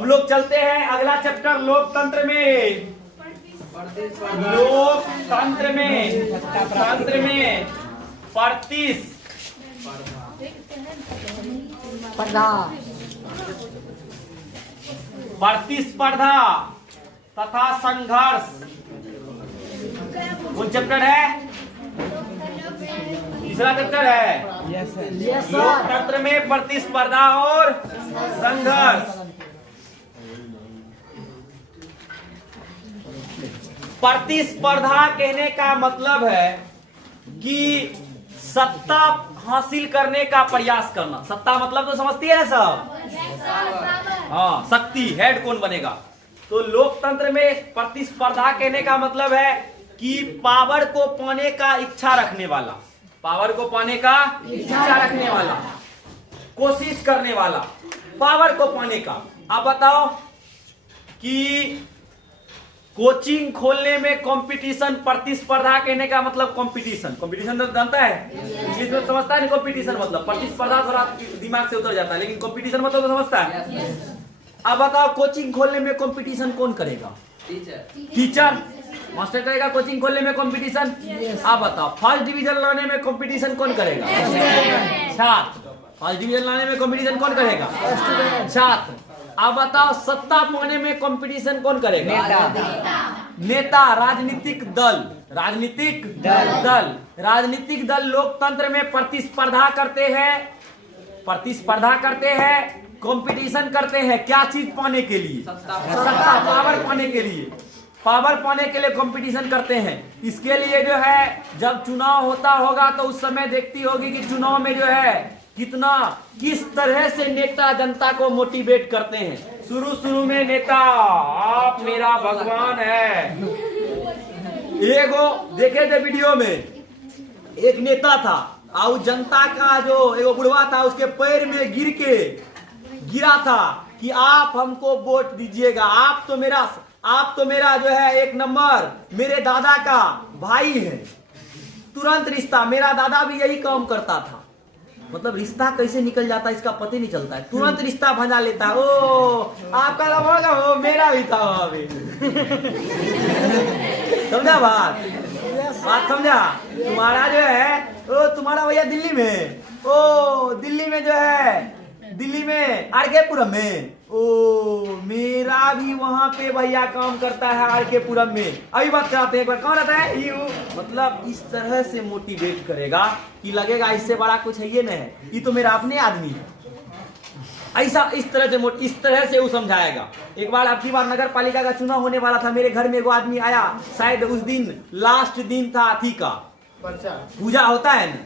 हम लोग चलते हैं अगला चैप्टर लोकतंत्र में। लोकतंत्र में प्रतिस्पर्धा तथा संघर्ष कौन चैप्टर है? तीसरा चैप्टर है। लोकतंत्र में प्रतिस्पर्धा और संघर्ष। प्रतिस्पर्धा कहने का मतलब है कि सत्ता हासिल करने का प्रयास करना। सत्ता मतलब तो समझती है ना सब? हाँ, शक्ति, हेड कौन बनेगा। तो लोकतंत्र में प्रतिस्पर्धा कहने का मतलब है कि पावर को पाने का इच्छा रखने वाला, पावर को पाने का इच्छा रखने वाला, कोशिश करने वाला, पावर को पाने का। आप बताओ कि कोचिंग खोलने में कंपटीशन, प्रतिस्पर्धा कहने का मतलब कंपटीशन। कंपटीशन तो जानता है, इंग्लिश में समझता है नहीं। कंपटीशन मतलब प्रतिस्पर्धा थोड़ा दिमाग से उतर जाता है, लेकिन कंपटीशन मतलब तो समझता है। अब बताओ कोचिंग खोलने में कंपटीशन कौन करेगा? टीचर, मास्टर करेगा कोचिंग खोलने में कंपटीशन। आप बताओ फर्स्ट डिवीजन लाने में कंपटीशन कौन करेगा? छात्र। फर्स्ट डिवीजन लाने में कंपटीशन कौन करेगा? छात्र। अब बताओ सत्ता पाने में कंपटीशन कौन करेगा? नेता, राजनीतिक दल। राजनीतिक दल, राजनीतिक दल लोकतंत्र में प्रतिस्पर्धा करते हैं, प्रतिस्पर्धा करते हैं, कंपटीशन करते हैं। क्या चीज पाने के लिए? सत्ता, पावर पाने के लिए। पावर पाने के लिए कंपटीशन करते हैं। इसके लिए जो है जब चुनाव होता होगा तो उस समय देखती होगी कि चुनाव में जो है किस तरह से नेता जनता को मोटिवेट करते हैं। शुरू में नेता आप मेरा भगवान है। एगो देखे थे वीडियो में, एक नेता था और जनता का जो एगो बुढ़वा था उसके पैर में गिरा था कि आप हमको वोट दीजिएगा, आप तो मेरा जो है एक नंबर, मेरे दादा का भाई है। तुरंत रिश्ता, मेरा दादा भी यही काम करता था। मतलब रिश्ता कैसे निकल जाता है इसका पता ही नहीं चलता है। तुरंत रिश्ता भंजा लेता है। ओ आपका तो होगा, हो मेरा भी था अभी। समझा बात समझा? तुम्हारा जो है ओ तुम्हारा भैया दिल्ली में, ओ दिल्ली में जो है, दिल्ली में आरकेपुरम में, ओ मेरा भी वहां पे भैया काम करता है आरकेपुरम में। अभी बात कराते हैं एक बार। कौन रहता है? यू। मतलब इस तरह से मोटिवेट करेगा कि लगेगा इससे बड़ा कुछ है ये नहीं, ये तो मेरा अपने आदमी है। ऐसा इस तरह से वो समझाएगा। एक बार आपकी बार नगर पालिका का चुनाव होने वाला था, मेरे घर में वो आदमी आया। शायद उस दिन लास्ट दिन था अथी का पूजा होता है ना,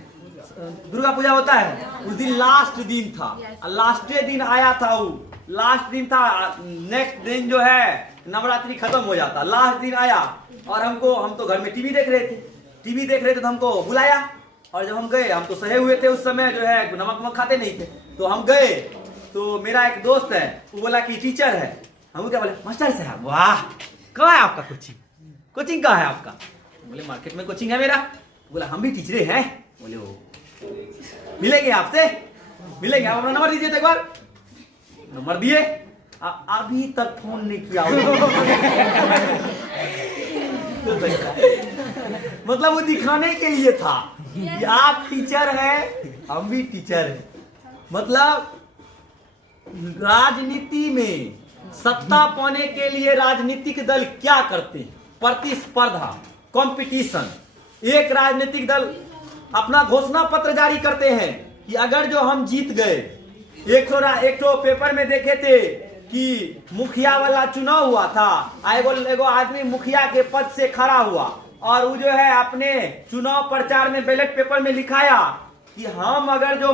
दुर्गा पूजा होता है। उस दिन लास्ट दिन था, लास्ट दिन आया था वो। लास्ट दिन था, नेक्स्ट दिन जो है नवरात्रि खत्म हो जाता। लास्ट दिन आया और हम तो घर में टीवी देख रहे थे तो हमको बुलाया। और जब हम गए, हम तो सहे हुए थे उस समय, जो है नमक खाते नहीं थे। तो हम गए तो मेरा एक दोस्त है, वो बोला कि टीचर है। हम क्या बोले? मास्टर साहब वाह, कहाँ है आपका कोचिंग कहाँ है आपका? बोले मार्केट में कोचिंग है मेरा। बोला हम भी टीचरे हैं। बोले वो मिलेंगे आपसे, मिलेंगे, आप अपना नंबर दीजिए। तो एक बार नंबर दिए, अभी तक फोन नहीं किया। मतलब वो दिखाने के लिए था कि आप टीचर हैं, हम भी टीचर हैं। मतलब राजनीति में सत्ता पाने के लिए राजनीतिक दल क्या करते हैं? प्रतिस्पर्धा, कंपटीशन। एक राजनीतिक दल अपना घोषणा पत्र जारी करते हैं कि अगर जो हम जीत गए, एक तो पेपर में देखे थे कि मुखिया वाला चुनाव हुआ था, एगो आदमी मुखिया के पद से खड़ा हुआ और वो जो है अपने चुनाव प्रचार में बैलेट पेपर में लिखाया कि हम अगर जो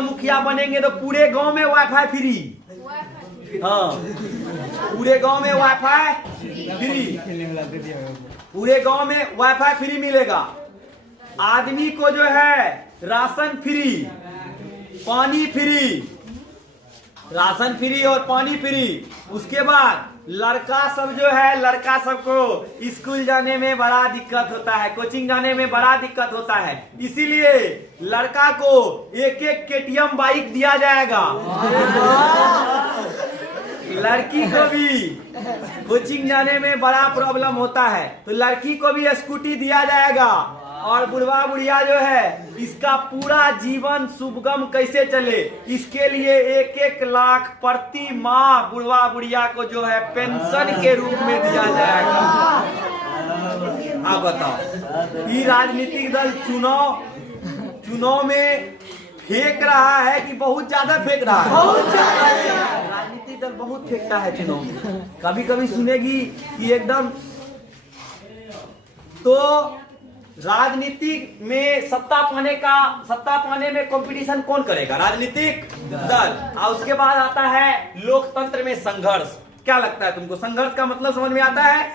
मुखिया बनेंगे तो पूरे गांव में वाईफाई फ्री। हाँ, पूरे गांव में वाईफाई फ्री, पूरे गांव में वाईफाई फ्री मिलेगा। आदमी को जो है राशन फ्री, पानी फ्री, राशन फ्री और पानी फ्री। उसके बाद लड़का सब जो है, लड़का सबको स्कूल जाने में बड़ा दिक्कत होता है, कोचिंग जाने में बड़ा दिक्कत होता है, इसीलिए लड़का को एक एक KTM बाइक दिया जाएगा। लड़की को भी कोचिंग जाने में बड़ा प्रॉब्लम होता है तो लड़की को भी स्कूटी दिया जाएगा। और बुढ़वा बुढ़िया जो है, इसका पूरा जीवन सुगम कैसे चले, इसके लिए 1-1 लाख प्रति माह बुढ़वा बुढ़िया को जो है पेंशन के रूप में दिया जाएगा। आप बताओ, ये राजनीतिक दल चुनाव में फेंक रहा है कि बहुत ज्यादा फेंक रहा है? बहुत ज्यादा। राजनीतिक दल बहुत फेंकता है चुनाव में। कभी कभी सुनेगी कि एकदम, तो राजनीतिक में सत्ता पाने में कंपटीशन कौन करेगा? राजनीतिक दल। और उसके बाद आता है लोकतंत्र में संघर्ष। क्या लगता है तुमको, संघर्ष का मतलब समझ में आता है?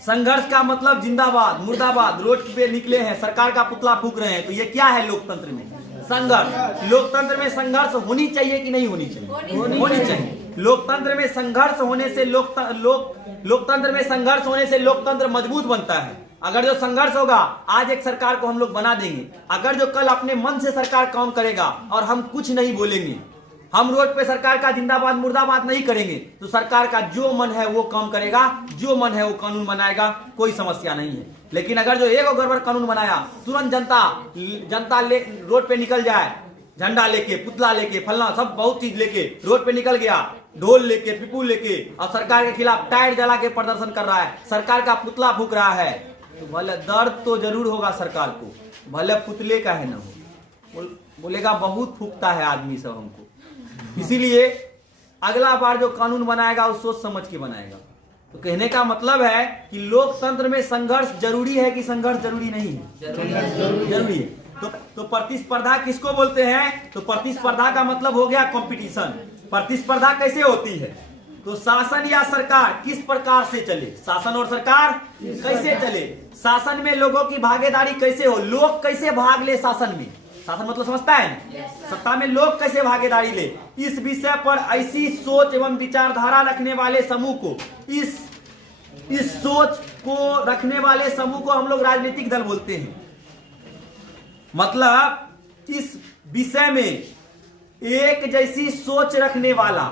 संघर्ष का मतलब जिंदाबाद मुर्दाबाद, रोड पे निकले हैं, सरकार का पुतला फूंक रहे हैं, तो ये क्या है लोकतंत्र में? संघर्ष। लोकतंत्र में संघर्ष होनी चाहिए कि नहीं होनी चाहिए? होनी चाहिए। लोकतंत्र में संघर्ष होने से लोकतंत्र में संघर्ष होने से लोकतंत्र मजबूत बनता है। अगर जो संघर्ष होगा, आज एक सरकार को हम लोग बना देंगे, अगर जो कल अपने मन से सरकार काम करेगा और हम कुछ नहीं बोलेंगे, हम रोड पे सरकार का जिंदाबाद मुर्दाबाद नहीं करेंगे, तो सरकार का जो मन है वो काम करेगा, जो मन है वो कानून बनाएगा, कोई समस्या नहीं है। लेकिन अगर जो एक गड़बड़ कानून बनाया, तुरंत जनता रोड पे निकल जाए, झंडा लेके, पुतला लेके, फलना सब बहुत चीज लेके रोड पे निकल गया, ढोल लेके, पिपू लेके, और सरकार के खिलाफ टायर जला के प्रदर्शन कर रहा है, सरकार का पुतला फूंक रहा है, तो भले दर्द तो जरूर होगा सरकार को, भले पुतले का है ना हो, बोलेगा बहुत फूकता है आदमी सब हमको। इसीलिए अगला बार जो कानून बनाएगा वो सोच समझ के बनाएगा। तो कहने का मतलब है कि लोकतंत्र में संघर्ष जरूरी है कि संघर्ष जरूरी नहीं है? जरूरी है। तो प्रतिस्पर्धा किसको बोलते हैं? तो प्रतिस्पर्धा का मतलब हो गया कंपटीशन। प्रतिस्पर्धा कैसे होती है? तो शासन या सरकार किस प्रकार से चले, शासन और सरकार कैसे चले, शासन में लोगों की भागीदारी कैसे हो, लोग कैसे भाग ले शासन में, शासन मतलब समझता है ना, सत्ता में लोग कैसे भागीदारी ले, इस विषय पर ऐसी सोच एवं विचारधारा रखने वाले समूह को, इस सोच को रखने वाले समूह को हम लोग राजनीतिक दल बोलते हैं। मतलब इस विषय में एक जैसी सोच रखने वाला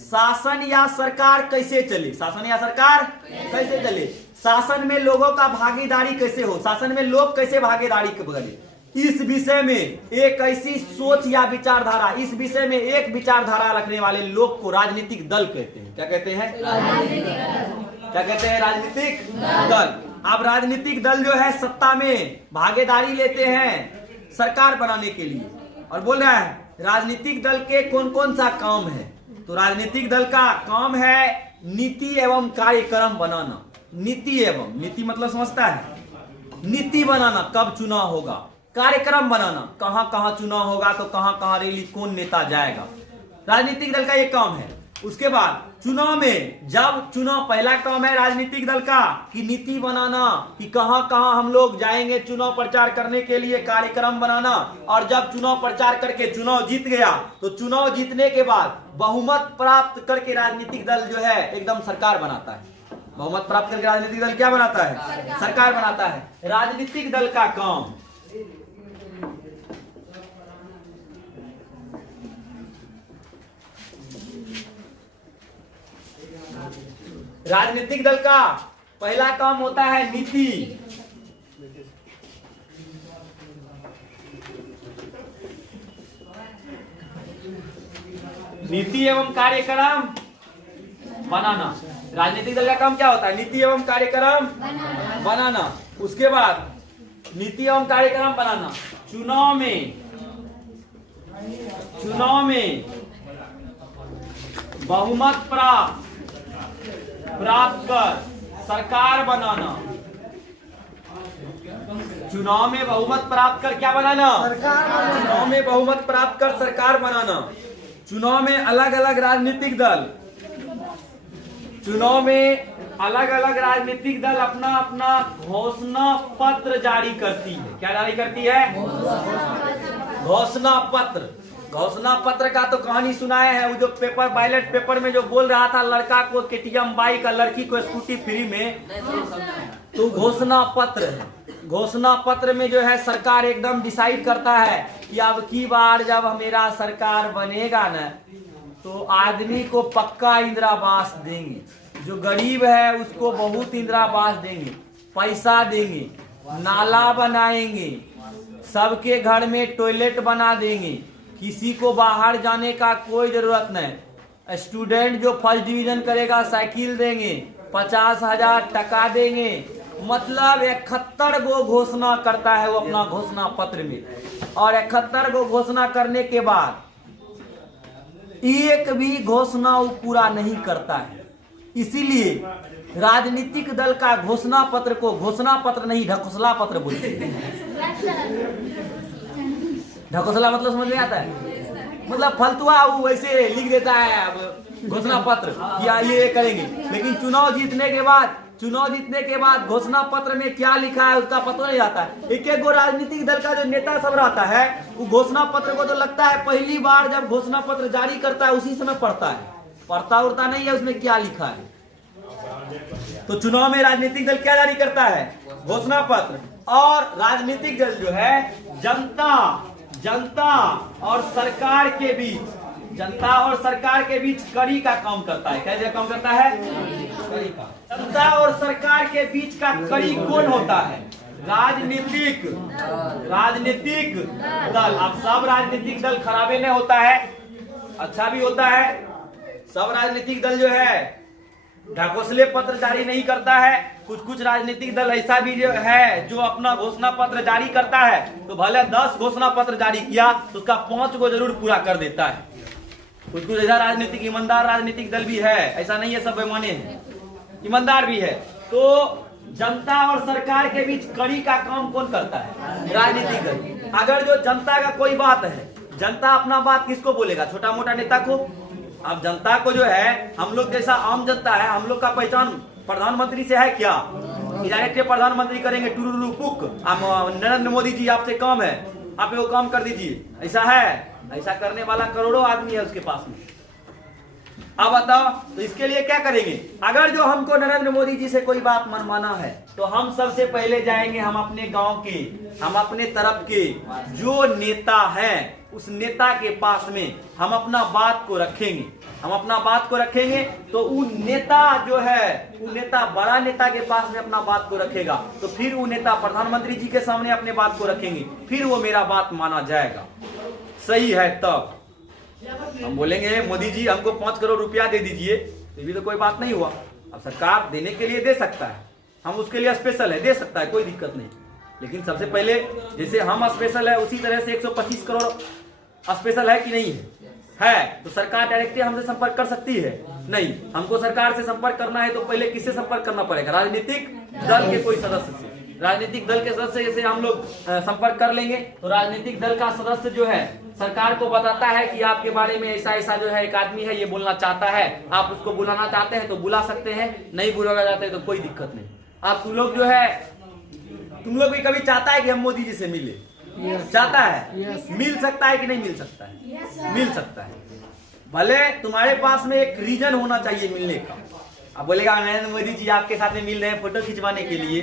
शासन या सरकार कैसे चले, शासन या सरकार कैसे चले, शासन में लोगों का भागीदारी कैसे हो, शासन में लोग कैसे भागीदारी करें, इस विषय में एक ऐसी सोच या विचारधारा, इस विषय में एक विचारधारा रखने वाले लोग को राजनीतिक दल कहते हैं। क्या कहते हैं? क्या कहते हैं? राजनीतिक दल। अब राजनीतिक दल जो है सत्ता में भागीदारी लेते हैं सरकार बनाने के लिए, और बोल रहा है राजनीतिक दल के कौन कौन सा काम है। तो राजनीतिक दल का काम है नीति एवं कार्यक्रम बनाना। नीति मतलब समझता है, नीति बनाना, कब चुनाव होगा, कार्यक्रम बनाना, कहां कहां चुनाव होगा तो कहां कहां रैली, कौन नेता जाएगा, राजनीतिक दल का ये काम है। उसके बाद चुनाव में, जब चुनाव, पहला काम है राजनीतिक दल का कि नीति बनाना, कि कहां कहां हम लोग जाएंगे चुनाव प्रचार करने के लिए, कार्यक्रम बनाना। और जब चुनाव प्रचार करके चुनाव जीत गया, तो चुनाव जीतने के बाद बहुमत प्राप्त करके राजनीतिक दल जो है एकदम सरकार बनाता है। बहुमत प्राप्त करके राजनीतिक दल क्या बनाता है? सरकार बनाता है। राजनीतिक दल का काम राजनीतिक दल का पहला काम होता है नीति। नीति एवं कार्यक्रम बनाना। राजनीतिक दल का काम क्या होता है? नीति एवं कार्यक्रम बनाना। उसके बाद नीति एवं कार्यक्रम बनाना, चुनाव में बहुमत प्राप्त कर सरकार बनाना। चुनाव में बहुमत प्राप्त कर क्या बनाना? चुनाव में बहुमत प्राप्त कर सरकार बनाना। चुनाव में अलग अलग राजनीतिक दल अपना अपना घोषणा पत्र जारी करती है। क्या जारी करती है? घोषणा पत्र। घोषणा पत्र का तो कहानी सुनाए हैं। वो जो पेपर बैलेट पेपर में जो बोल रहा था लड़का को केटीएम बाइक और लड़की को स्कूटी फ्री में, तो घोषणा पत्र है। घोषणा पत्र में जो है सरकार एकदम डिसाइड करता है कि अब की बार जब मेरा सरकार बनेगा न तो आदमी को पक्का इंदिरा आवास देंगे, जो गरीब है उसको बहुत इंदिरा आवास देंगे, पैसा देंगे, नाला बनाएंगे, सबके घर में टॉयलेट बना देंगे, किसी को बाहर जाने का कोई जरूरत नहीं। स्टूडेंट जो फर्स्ट डिवीजन करेगा साइकिल देंगे, 50,000 टका देंगे। मतलब 71 गो घोषणा करता है वो अपना घोषणा पत्र में। और 71 गो घोषणा करने के बाद एक भी घोषणा वो पूरा नहीं करता है। इसीलिए राजनीतिक दल का घोषणा पत्र को घोषणा पत्र नहीं ढकोसला पत्र बोलते हैं। ढकोसला मतलब समझ में आता है? मतलब फलतुआ वो वैसे लिख देता है अब घोषणा पत्र या ये करेंगे, लेकिन चुनाव जीतने के बाद घोषणा पत्र में क्या लिखा है उसका पता नहीं आता है। एक गो राजनीतिक दल का जो नेता सब रहता है वो घोषणा पत्र को तो लगता है पहली बार जब घोषणा पत्र जारी करता है उसी समय पढ़ता है, पढ़ता उड़ता नहीं है उसमें क्या लिखा है। तो चुनाव में राजनीतिक दल क्या जारी करता है? घोषणा पत्र। और राजनीतिक दल जो है जनता और सरकार के बीच कड़ी का काम करता है। कैसे काम करता है? कड़ी का। जनता और सरकार के बीच का कड़ी कौन होता है? राजनीतिक दल। अब सब राजनीतिक दल खराबे नहीं होता है, अच्छा भी होता है। सब राजनीतिक दल जो है ढकोसले पत्र जारी नहीं करता है। कुछ राजनीतिक दल ऐसा भी जो है जो अपना घोषणा पत्र जारी करता है तो भले 10 घोषणा पत्र जारी किया तो उसका 5 को जरूर पूरा कर देता है। कुछ ऐसा राजनीतिक ईमानदार राजनीतिक दल भी है, ऐसा नहीं है सब बेईमानी है, ईमानदार भी है। तो जनता और सरकार के बीच कड़ी का काम कौन करता है? राजनीतिक दल। अगर जो जनता का कोई बात है, जनता अपना बात किसको बोलेगा? छोटा मोटा नेता को। अब जनता को जो है हम लोग जैसा आम जनता है, हम लोग का पहचान प्रधानमंत्री से है क्या? डायरेक्ट प्रधानमंत्री करेंगे टुरुरु पुक, नरेंद्र मोदी जी आपसे काम है, आप वो काम कर दीजिए, ऐसा है? ऐसा करने वाला करोड़ों आदमी है उसके पास में। अब बताओ तो इसके लिए क्या करेंगे? अगर जो हमको नरेंद्र मोदी जी से कोई बात मनवाना है तो हम सबसे पहले जाएंगे हम अपने गांव के, हम अपने तरफ के जो नेता है उस नेता के पास में हम अपना बात को रखेंगे। हम अपना बात को रखेंगे तो वो नेता जो है, वो नेता बड़ा नेता के पास में अपना बात को रखेगा, तो फिर वो नेता प्रधानमंत्री जी के सामने अपने बात को रखेंगे, फिर वो मेरा बात माना जाएगा। सही है तब हम बोलेंगे मोदी जी हमको 5 करोड़ रुपया दे दीजिए, तो भी तो कोई बात नहीं हुआ। अब सरकार देने के लिए दे सकता है, हम उसके लिए स्पेशल है, दे सकता है, कोई दिक्कत नहीं। लेकिन सबसे पहले जैसे हम स्पेशल है उसी तरह से 125 करोड़ स्पेशल है कि नहीं है? तो सरकार डायरेक्टली हमसे संपर्क कर सकती है? नहीं। हमको सरकार से संपर्क करना है तो पहले किससे संपर्क करना पड़ेगा? राजनीतिक दल के कोई सदस्य से। राजनीतिक दल के सदस्य से हम लोग संपर्क कर लेंगे तो राजनीतिक दल का सदस्य जो है सरकार को बताता है कि आपके बारे में ऐसा ऐसा जो है एक आदमी है, ये बोलना चाहता है, आप उसको बुलाना चाहते हैं तो बुला सकते हैं, नहीं बुलाना चाहते हैं तो कोई दिक्कत नहीं। आप तुम लोग जो है तुम लोग भी कभी चाहता है कि हम मोदी जी से मिले? चाहता है? मिल सकता है कि नहीं मिल सकता है? मिल सकता है। भले तुम्हारे पास में एक रीजन होना चाहिए मिलने का। अब बोलेगा नरेंद्र मोदी जी आपके साथ में मिल रहे हैं फोटो खिंचवाने के लिए,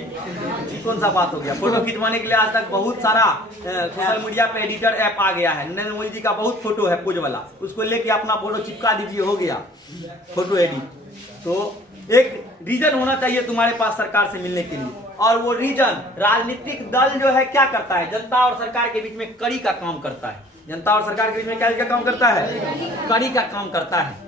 कौन सा बात हो गया? फोटो खिंचवाने के लिए आज तक बहुत सारा सोशल मीडिया पे एडिटर ऐप आ गया है। नरेंद्र मोदी जी का बहुत फोटो है पोज वाला, उसको लेके अपना फोटो चिपका दीजिए, हो गया फोटो एडिट। तो एक रीजन होना चाहिए तुम्हारे पास सरकार से मिलने के लिए, और वो रीजन राजनीतिक दल जो है क्या करता है? जनता और सरकार के बीच में कड़ी का काम करता है। जनता और सरकार के बीच में क्या काम करता है? कड़ी का काम करता है।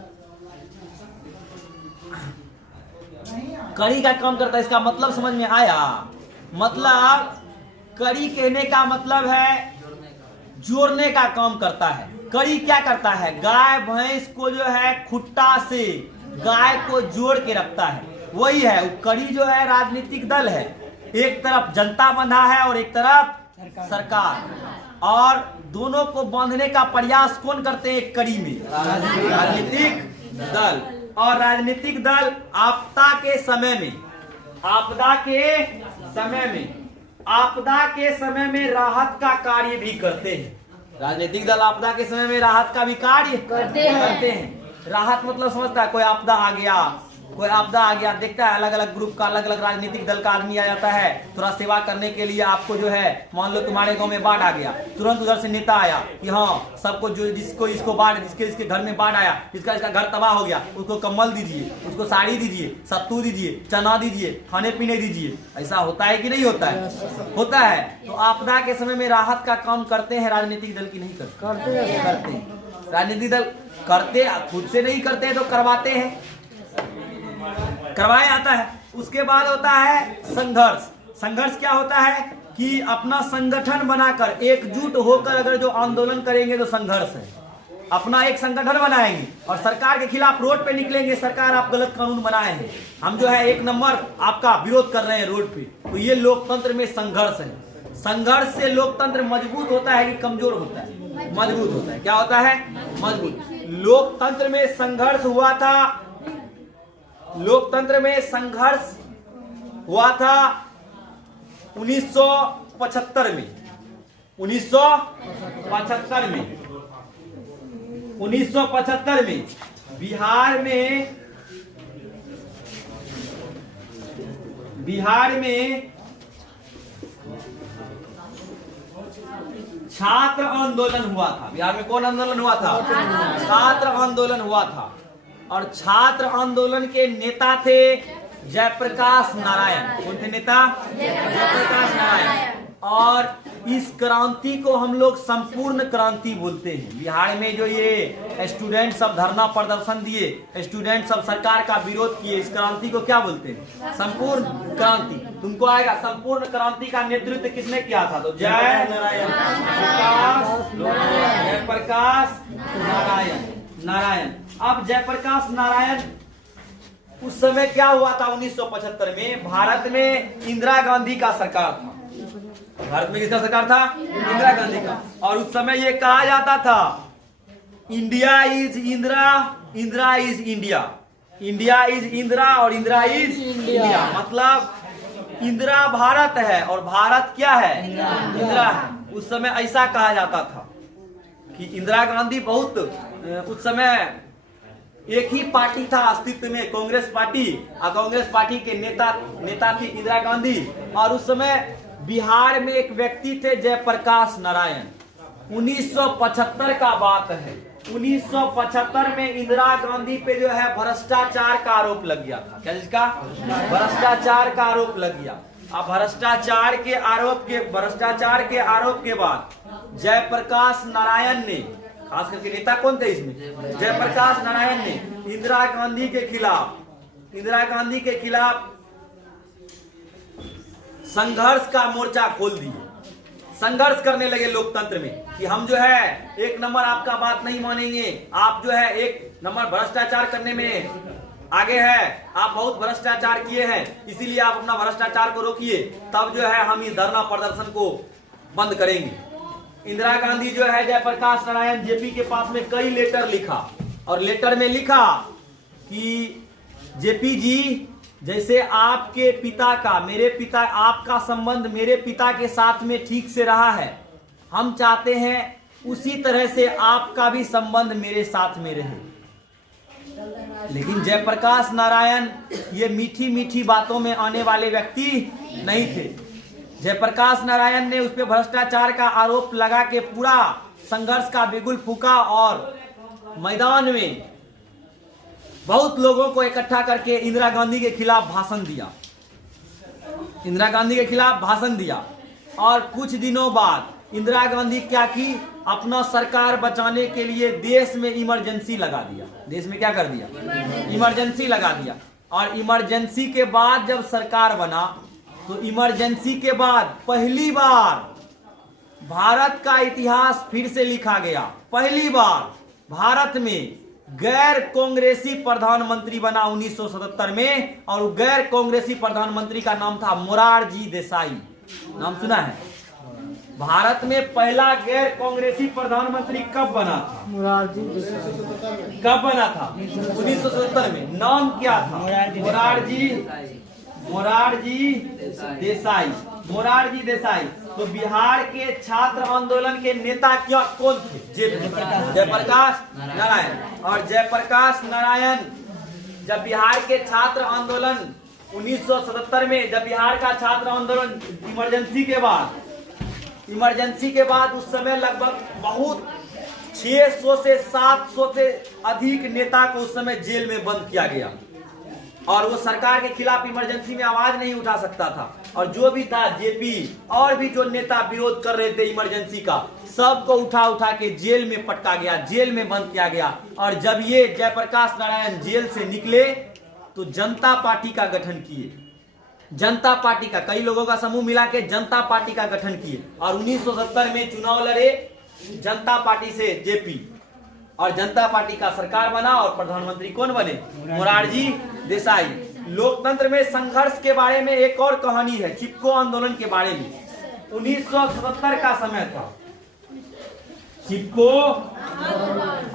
कड़ी का काम करता है, इसका मतलब समझ में आया? मतलब कड़ी कहने का मतलब है जोड़ने का काम करता है। कड़ी क्या करता है? गाय भैंस को जो है खुट्टा से गाय को जोड़ के रखता है, वही है वो कड़ी जो है राजनीतिक दल है। एक तरफ जनता बंधा है और एक तरफ सरकार, और दोनों को बांधने का प्रयास कौन करते हैं? एक कड़ी में राजनीतिक दल। और राजनीतिक दल आपदा के समय में राहत का कार्य भी करते हैं। राजनीतिक दल आपदा के समय में राहत का भी कार्य करते हैं। राहत मतलब समझता है, कोई आपदा आ गया, देखता है अलग अलग ग्रुप का, अलग अलग राजनीतिक दल का आदमी आ जाता है थोड़ा सेवा करने के लिए। आपको जो है मान लो तुम्हारे गांव में बाढ़ आ गया, तुरंत उधर से नेता आया कि हाँ सबको जो जिसको बाढ़, जिसके घर में बाढ़ आया, इसका घर तबाह हो गया, उसको कंबल दीजिए, उसको साड़ी दीजिए, सत्तू दीजिए, चना दीजिए, खाने पीने दीजिए। ऐसा होता है कि नहीं होता है? होता है। तो आपदा के समय में राहत का काम करते हैं राजनीतिक दल की नहीं करते हैं। राजनीतिक दल करते, खुद से नहीं करते तो करवाते हैं, करवाया जाता है। उसके बाद होता है संघर्ष। संघर्ष क्या होता है कि अपना संगठन बनाकर एकजुट होकर अगर जो आंदोलन करेंगे तो संघर्ष है। अपना एक संगठन बनाएंगे और सरकार के खिलाफ रोड पे निकलेंगे, सरकार आप गलत कानून बनाए हैं, हम जो है 1 नंबर आपका विरोध कर रहे हैं रोड पे। तो ये लोकतंत्र में संघर्ष है। संघर्ष से लोकतंत्र मजबूत होता है कि कमजोर होता है? मजबूत होता है। क्या होता है? मजबूत। लोकतंत्र में संघर्ष हुआ था, लोकतंत्र में संघर्ष हुआ था 1975 में। 1975 में बिहार में छात्र आंदोलन हुआ था। बिहार में कौन आंदोलन हुआ था? छात्र आंदोलन हुआ था। और छात्र आंदोलन के नेता थे जयप्रकाश नारायण। कौन थे नेता? जयप्रकाश नारायण। और इस क्रांति को हम लोग संपूर्ण क्रांति बोलते हैं। बिहार में जो ये स्टूडेंट सब धरना प्रदर्शन दिए, स्टूडेंट सब सरकार का विरोध किए, इस क्रांति को क्या बोलते हैं? संपूर्ण क्रांति। तुमको आएगा संपूर्ण क्रांति का नेतृत्व किसने किया था? तो जयप्रकाश नारायण। अब जयप्रकाश नारायण, उस समय क्या हुआ था 1975 में? भारत में इंदिरा गांधी का सरकार था। भारत में किसका सरकार था? इंदिरा गांधी का। और उस समय ये कहा जाता था India is Indira, Indira is India, India is Indira और इंदिरा इज इंडिया। मतलब इंदिरा भारत है और भारत क्या है? इंदिरा है। उस समय ऐसा कहा जाता था कि इंदिरा गांधी बहुत, उस समय एक ही पार्टी था अस्तित्व में, कांग्रेस पार्टी, और कांग्रेस पार्टी के नेता थी इंदिरा गांधी। और उस समय बिहार में एक व्यक्ति थे जयप्रकाश नारायण। 1975 का बात है। 1975 में इंदिरा गांधी पे जो है भ्रष्टाचार का आरोप लग गया था। क्या जिसका? भ्रष्टाचार का आरोप लग गया। अब भ्रष्टाचार के आरोप के बाद जयप्रकाश नारायण ने, खास करके नेता कौन थे इसमें? जयप्रकाश नारायण ने इंदिरा गांधी के खिलाफ संघर्ष का मोर्चा खोल दिए। संघर्ष करने लगे लोकतंत्र में कि हम जो है 1 नंबर आपका बात नहीं मानेंगे, आप जो है 1 नंबर भ्रष्टाचार करने में आगे है, आप बहुत भ्रष्टाचार किए हैं, इसीलिए आप अपना भ्रष्टाचार को रोकिए, तब जो है हम इस धरना प्रदर्शन को बंद करेंगे। इंदिरा गांधी जो है जयप्रकाश नारायण जेपी के पास में कई लेटर लिखा, और लेटर में लिखा कि जेपी जी, जैसे आपके पिता का, आपका संबंध मेरे पिता के साथ में ठीक से रहा है, हम चाहते हैं उसी तरह से आपका भी संबंध मेरे साथ में रहे। लेकिन जयप्रकाश नारायण ये मीठी मीठी बातों में आने वाले व्यक्ति नहीं थे। जयप्रकाश नारायण ने उस पर भ्रष्टाचार का आरोप लगा के पूरा संघर्ष का बिगुल फूका और मैदान में बहुत लोगों को इकट्ठा करके इंदिरा गांधी के खिलाफ भाषण दिया। और कुछ दिनों बाद इंदिरा गांधी क्या की? अपना सरकार बचाने के लिए देश में इमरजेंसी लगा दिया। देश में क्या कर दिया? इमरजेंसी लगा दिया। और इमरजेंसी के बाद जब सरकार बना, तो इमरजेंसी के बाद पहली बार भारत का इतिहास फिर से लिखा गया। पहली बार भारत में गैर कांग्रेसी प्रधानमंत्री बना 1977 में, और गैर कांग्रेसी प्रधानमंत्री का नाम था मोरारजी देसाई। नाम सुना है? भारत में पहला गैर कांग्रेसी प्रधानमंत्री कब बना था? मोरारजी देसाई। कब बना था? 1977 में। नाम क्या था? मोरारजी देसाई। तो बिहार के छात्र आंदोलन के नेता क्या कौन थे? जयप्रकाश नारायण। और जयप्रकाश नारायण जब बिहार के छात्र आंदोलन 1977 में, जब बिहार का छात्र आंदोलन इमरजेंसी के बाद उस समय लगभग बहुत 600 से 700 से अधिक नेता को उस समय जेल में बंद किया गया और वो सरकार के खिलाफ इमरजेंसी में आवाज नहीं उठा सकता था। और जो भी था जेपी और भी जो नेता विरोध कर रहे थे इमरजेंसी का, सबको उठा के जेल में पटका गया, जेल में बंद किया गया। और जब ये जयप्रकाश नारायण जेल से निकले तो जनता पार्टी का गठन किए, जनता पार्टी का कई लोगों का समूह मिला के जनता पार्टी का गठन किए और 1970 में चुनाव लड़े जनता पार्टी से जेपी, और जनता पार्टी का सरकार बना और प्रधानमंत्री कौन बने? मोरारजी देसाई। लोकतंत्र में संघर्ष के बारे में एक और कहानी है, चिपको आंदोलन के बारे में। 1977 का समय था, चिपको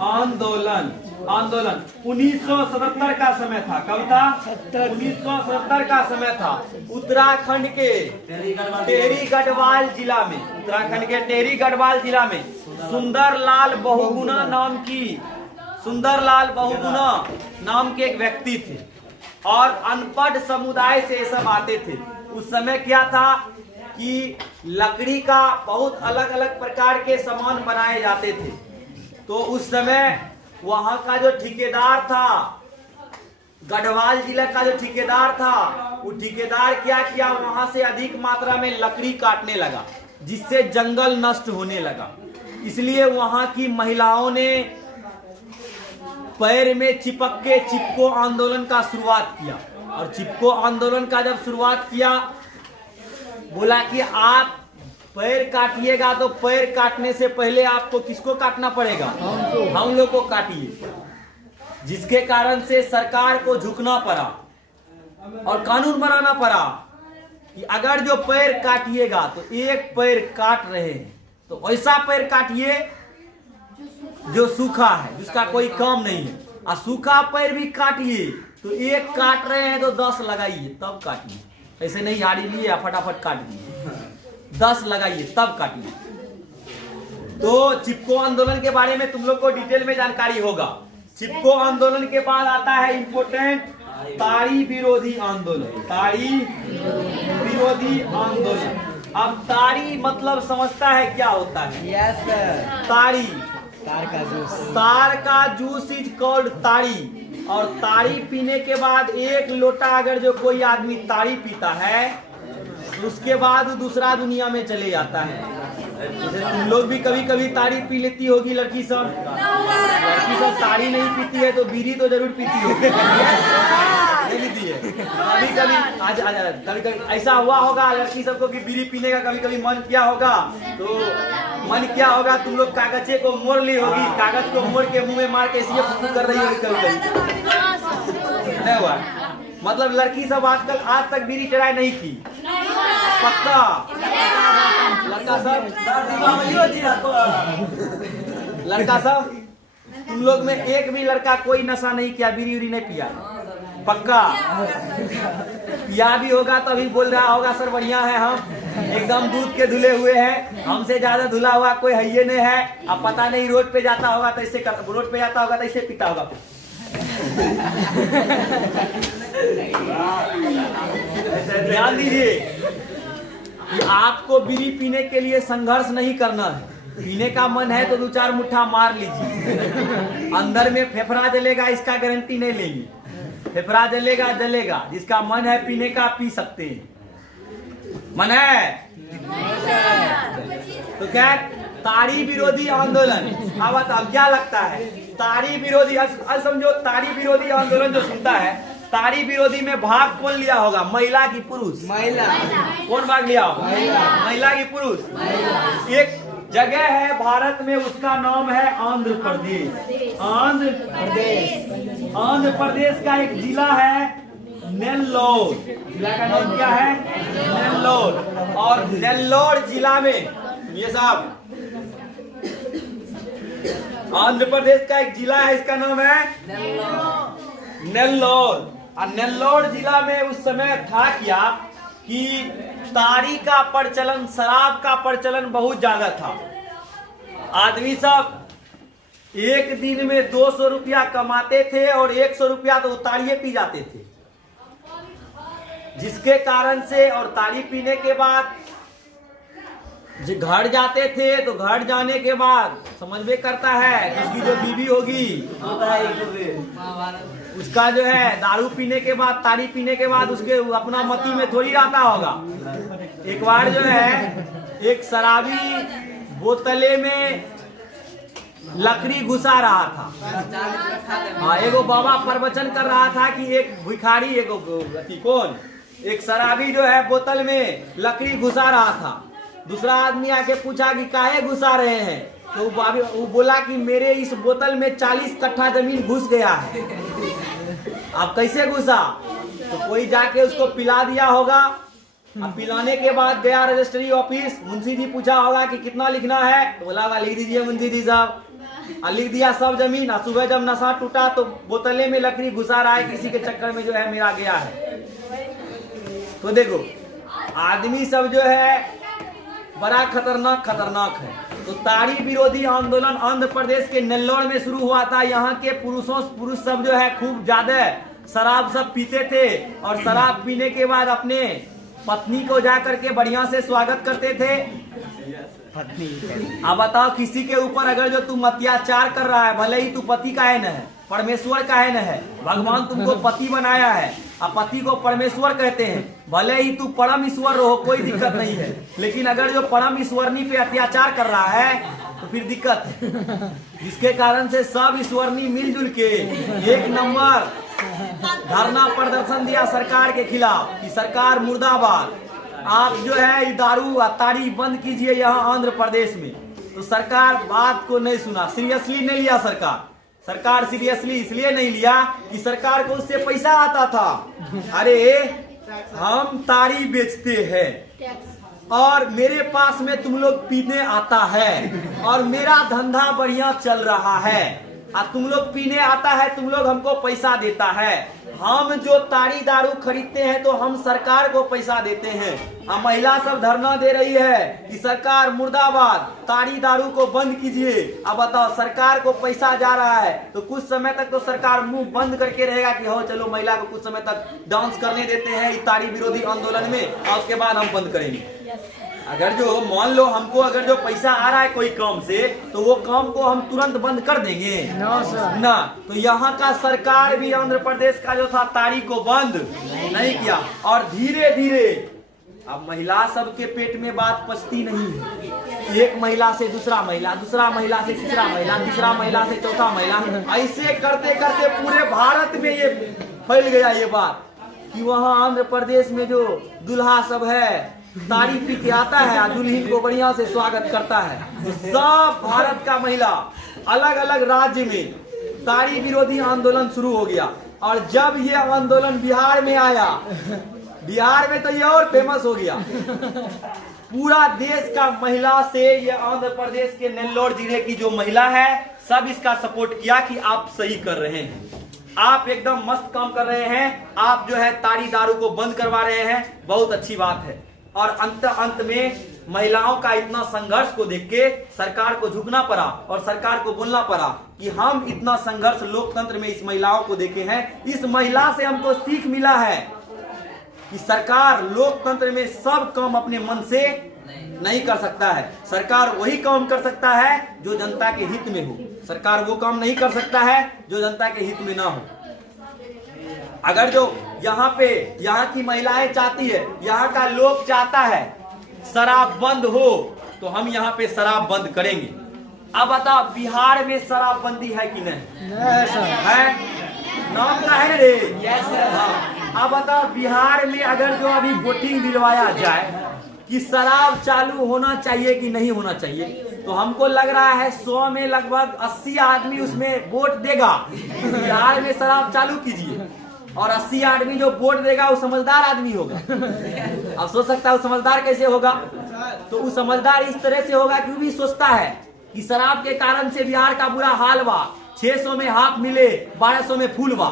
आंदोलन 1977 का समय था। कब था? 1977 का समय था। उत्तराखंड के टेहरी गढ़वाल जिला में, उत्तराखंड के टेहरी गढ़वाल जिला में सुंदरलाल बहुगुणा नाम के एक व्यक्ति थे और अनपढ़ समुदाय से ये सब आते थे। उस समय क्या था कि लकड़ी का बहुत अलग अलग प्रकार के सामान बनाए जाते थे। तो उस समय वहां का जो ठेकेदार था, गढ़वाल जिला का जो ठेकेदार था, वो ठेकेदार क्या किया, वहां से अधिक मात्रा में लकड़ी काटने लगा जिससे जंगल नष्ट होने लगा। इसलिए वहां की महिलाओं ने पैर में चिपक के चिपको आंदोलन का शुरुआत किया। और चिपको आंदोलन का जब शुरुआत किया, बोला कि आप पैर काटिएगा तो पैर काटने से पहले आपको किसको काटना पड़ेगा? हम लोग को काटिए। जिसके कारण से सरकार को झुकना पड़ा और कानून बनाना पड़ा कि अगर जो पैर काटिएगा तो एक पैर काट रहे हैं तो ऐसा पैर काटिए जो सूखा है, जिसका कोई काम नहीं है। और सूखा पैर भी काटिए तो एक काट रहे हैं तो 10 लगाइए तब काटिए, ऐसे नहीं झाड़ी लिए या फटाफट काट दिए, 10 लगाइए तब काटिए। तो चिपको आंदोलन के बारे में तुम लोग को डिटेल में जानकारी होगा। चिपको आंदोलन के बाद आता है इंपोर्टेंट ताड़ी विरोधी आंदोलन। ताड़ी विरोधी आंदोलन। अब ताड़ी मतलब समझता है क्या होता है? Yes sir. ताड़ी, तार का जूस, तार का जूस इज कॉल्ड ताड़ी। और ताड़ी पीने के बाद एक लोटा अगर जो कोई आदमी ताड़ी पीता है उसके बाद वो दूसरा दुनिया में चले जाता है। तुम लोग भी कभी कभी ताड़ी पी लेती होगी लड़की सब। लड़की सब ताड़ी नहीं पीती है तो बीड़ी तो जरूर पीती होगी। नहीं पीती है कभी कभी। आज कभी कभी ऐसा हुआ होगा लड़की सबको कि बीड़ी पीने का कभी कभी मन किया होगा, तो मन क्या होगा, तुम लोग कागजे को मोड़ ली होगी, कागज को मोड़ के मुंह में मार के इसलिए फुफू कर रही होगी कभी कभी। नहीं हुआ मतलब लड़की सब आजकल आज तक बीड़ी चढ़ाई नहीं की, पक्का। लड़का सब तुम लोग में एक भी लड़का कोई नशा नहीं किया, बीड़ी उड़ी नहीं पिया, पक्का। पिया भी होगा तो अभी बोल रहा होगा सर बढ़िया है, हम एकदम दूध के धुले हुए हैं, हमसे ज्यादा धुला हुआ कोई है ये नहीं है। अब पता नहीं रोड पे जाता होगा तो ऐसे रोड पे जाता होगा तो ऐसे पीता होगा। ध्यान दीजिए कि आपको बीड़ी पीने के लिए संघर्ष नहीं करना है। पीने का मन है तो 2-4 मुट्ठा मार लीजिए, अंदर में फेफड़ा जलेगा इसका गारंटी नहीं लेंगे। फेफड़ा जलेगा, जिसका मन है पीने का पी सकते हैं। मन है तो क्या ताड़ी विरोधी आंदोलन। अब बताओ क्या लगता है ताड़ी विरोधी? समझो ताड़ी विरोधी आंदोलन जो सुनता है, ताड़ी विरोधी में भाग कौन लिया होगा? महिला की पुरुष? महिला। कौन भाग लिया होगा? महिला की पुरुष। एक जगह है भारत में, उसका नाम है आंध्र प्रदेश। आंध्र प्रदेश का एक जिला है नेल्लोर। जिला का नाम क्या है? नेल्लोर। और नेल्लोर जिला में ये साहब आंध्र प्रदेश का एक जिला है, इसका नाम है नेल्लोर। और नेल्लोर जिला में उस समय था क्या कि ताड़ी का प्रचलन, शराब का प्रचलन बहुत ज्यादा था। आदमी सब एक दिन में 200 रुपया कमाते थे और 100 रुपया तो ताड़िए पी जाते थे, जिसके कारण से, और ताड़ी पीने के बाद जो घर जाते थे तो घर जाने के बाद समझ में करता है कि उसकी जो बीवी होगी उसका जो है दारू पीने के बाद, ताड़ी पीने के बाद उसके अपना मती में थोड़ी रहता होगा। एक बार जो है एक शराबी बोतले में लकड़ी घुसा रहा था। हाँ, एगो बाबा प्रवचन कर रहा था कि एक भिखारी, एक शराबी जो है बोतल में लकड़ी घुसा रहा था। दूसरा आदमी आके पूछा कि काहे घुसा रहे हैं, तो वो बोला कि मेरे इस बोतल में 40 कट्ठा जमीन घुस गया है। अब कैसे घुसा? तो कोई जाके उसको पिला दिया होगा। अब पिलाने के बाद गया रजिस्ट्री ऑफिस, मुंशी जी पूछा होगा कि कितना लिखना है, तो बोला लिख दीजिए मुंशी जी साहब। लिख दिया सब जमीन। और सुबह जब नशा टूटा तो बोतले में लकड़ी घुसा रहा है, किसी के चक्कर में जो है मेरा गया है। तो देखो आदमी सब जो है बड़ा खतरनाक है। तो ताड़ी विरोधी आंदोलन आंध्र प्रदेश के नेल्लोर में शुरू हुआ था। यहाँ के पुरुष सब जो है खूब ज्यादा शराब सब पीते थे और शराब पीने के बाद अपने पत्नी को जा करके बढ़िया से स्वागत करते थे। अब बताओ, किसी के ऊपर अगर जो तुम अत्याचार कर रहा है, भले ही तू पति का है न है, परमेश्वर का है न है, भगवान तुमको पति बनाया है, अब पति को परमेश्वर कहते हैं, भले ही तू परम ईश्वर रहो, कोई दिक्कत नहीं है। लेकिन अगर जो परम ईश्वरनी पे अत्याचार कर रहा है तो फिर दिक्कत है। जिसके कारण से सब ईश्वरनी मिलजुल के एक नंबर धरना प्रदर्शन दिया सरकार के खिलाफ कि सरकार मुर्दाबाद, आप जो है दारू ताड़ी बंद कीजिए यहाँ आंध्र प्रदेश में। तो सरकार बात को नहीं सुना, सीरियसली नहीं लिया। सरकार सीरियसली इसलिए नहीं लिया कि सरकार को उससे पैसा आता था। अरे हम ताड़ी बेचते हैं और मेरे पास में तुम लोग पीने आता है और मेरा धंधा बढ़िया चल रहा है, और तुम लोग पीने आता है, तुम लोग हमको पैसा देता है। हम जो ताड़ी दारू खरीदते हैं तो हम सरकार को पैसा देते हैं। अब महिला सब धरना दे रही है कि सरकार मुर्दाबाद, ताड़ी दारू को बंद कीजिए। अब बताओ, सरकार को पैसा जा रहा है तो कुछ समय तक तो सरकार मुंह बंद करके रहेगा कि हो चलो महिला को कुछ समय तक डांस करने देते हैं ताड़ी विरोधी आंदोलन में, और उसके बाद हम बंद करेंगे। अगर जो मान लो हमको अगर जो पैसा आ रहा है कोई काम से, तो वो काम को हम तुरंत बंद कर देंगे ना। तो यहाँ का सरकार भी आंध्र प्रदेश का जो था ताड़ी को बंद नहीं किया, और धीरे धीरे अब महिला सबके पेट में बात पचती नहीं है। एक महिला से दूसरा महिला, दूसरा महिला से तीसरा महिला, तीसरा महिला से चौथा महिला, ऐसे करते करते पूरे भारत में ये फैल गया ये बात कि वहाँ आंध्र प्रदेश में जो दूल्हा सब है ताड़ी पी के आता है, दुल्हन को बढ़िया से स्वागत करता है। तो सब भारत का महिला अलग अलग राज्य में ताड़ी विरोधी आंदोलन शुरू हो गया। और जब ये आंदोलन बिहार में आया, बिहार में तो ये और फेमस हो गया। पूरा देश का महिला से ये आंध्र प्रदेश के नेल्लोर जिले की जो महिला है, सब इसका सपोर्ट किया कि आप सही कर रहे हैं, आप एकदम मस्त काम कर रहे हैं, आप जो है ताड़ी दारू को बंद करवा रहे हैं, बहुत अच्छी बात है। और अंत में महिलाओं का इतना संघर्ष को देख के सरकार को झुकना पड़ा और सरकार को बोलना पड़ा कि हम इतना संघर्ष लोकतंत्र में इस महिलाओं को देखे हैं। इस महिला से हमको सीख मिला है कि सरकार लोकतंत्र में सब काम अपने मन से नहीं कर सकता है। सरकार वही काम कर सकता है जो जनता के हित में हो। सरकार वो काम नहीं कर सकता है जो जनता के हित में ना हो। अगर जो यहाँ पे यहाँ की महिलाएं चाहती है, यहाँ का लोग चाहता है शराब बंद हो, तो हम यहाँ पे शराब बंद करेंगे। अब बताओ, बिहार में शराब बंदी है कि नहीं? है, नाम का है रे। हाँ। अब बताओ, बिहार में अगर जो अभी वोटिंग दिलवाया जाए कि शराब चालू होना चाहिए कि नहीं होना चाहिए, तो हमको लग रहा है 100 में लगभग 80 आदमी उसमें वोट देगा बिहार में शराब चालू कीजिए, और 80 आदमी जो वोट देगा वो समझदार आदमी होगा। अब सोच सकता है वो समझदार कैसे होगा? तो वो समझदार इस तरह से होगा कि वो भी सोचता है कि शराब के कारण से बिहार का बुरा हाल बा, 600 में हाथ मिले 1200 में फूल बा,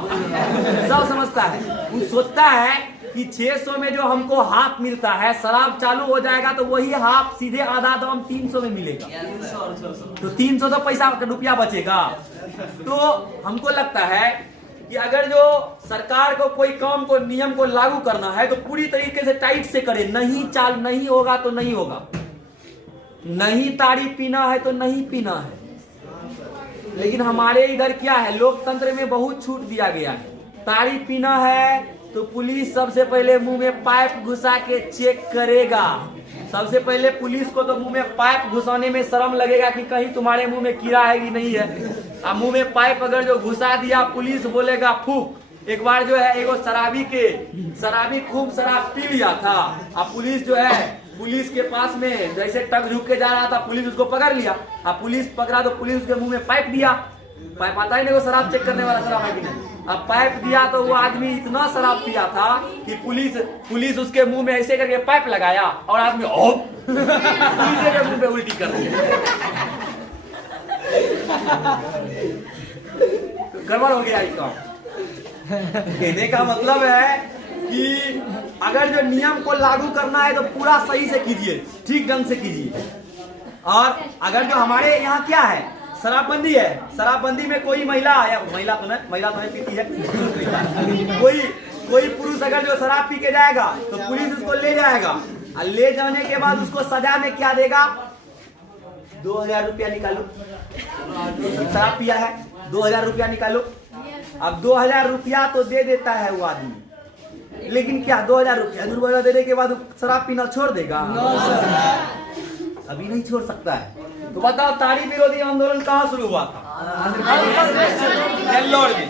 सब समझता है। वो सोचता है कि 600 में जो हमको हाफ मिलता है, शराब चालू हो जाएगा तो वही हाफ सीधे आधा दाम 300 में मिलेगा। तो 300 तो पैसा रुपया बचेगा। तो हमको लगता है कि अगर जो सरकार को कोई काम को नियम को लागू करना है तो पूरी तरीके से टाइट से करे। नहीं होगा तो नहीं होगा, नहीं ताड़ी पीना है तो नहीं पीना है। लेकिन हमारे इधर क्या है, लोकतंत्र में बहुत छूट दिया गया है। ताड़ी पीना है तो पुलिस सबसे पहले मुंह में पाइप घुसा के चेक करेगा। सबसे पहले पुलिस को तो मुंह में पाइप घुसाने में शर्म लगेगा कि कहीं तुम्हारे मुंह में कीड़ा है कि नहीं है। अब मुंह में पाइप अगर जो घुसा दिया, पुलिस बोलेगा फूक। एक बार जो है एगो शराबी खूब शराब पी लिया था। अब पुलिस जो है, पुलिस के पास में जैसे टक झुक के जा रहा था, पुलिस उसको पकड़ लिया। अब पुलिस पकड़ा तो पुलिस उसके मुंह में पाइप दिया। पाइप आता ही नहीं वो शराब चेक करने वाला, शराब है कि नहीं। अब पाइप दिया तो वो आदमी इतना शराब पिया था कि पुलिस उसके मुंह में ऐसे करके पाइप लगाया और आदमी पुलिस के मुंह में उल्टी कर दिया। गड़बड़ हो गया काम। कहने का मतलब है कि अगर जो नियम को लागू करना है तो पूरा सही से कीजिए, ठीक ढंग से कीजिए। और अगर जो हमारे यहाँ क्या है, शराबबंदी है, शराबबंदी में कोई महिला तो नहीं पीती है, कोई पुरुष अगर जो शराब पी के जाएगा तो पुलिस उसको ले जाएगा। और ले जाने के बाद उसको सजा में क्या देगा, 2000 रुपया निकालो। शराब पिया है, 2000 रुपया निकालो। अब 2000 रुपया तो दे देता है वो आदमी, लेकिन क्या 2000 रुपया जुर्माना देने के बाद शराब पीना छोड़ देगा? अभी नहीं छोड़ सकता है। तो बताओ, ताड़ी विरोधी आंदोलन कहाँ शुरू हुआ था? नेल्लोर में।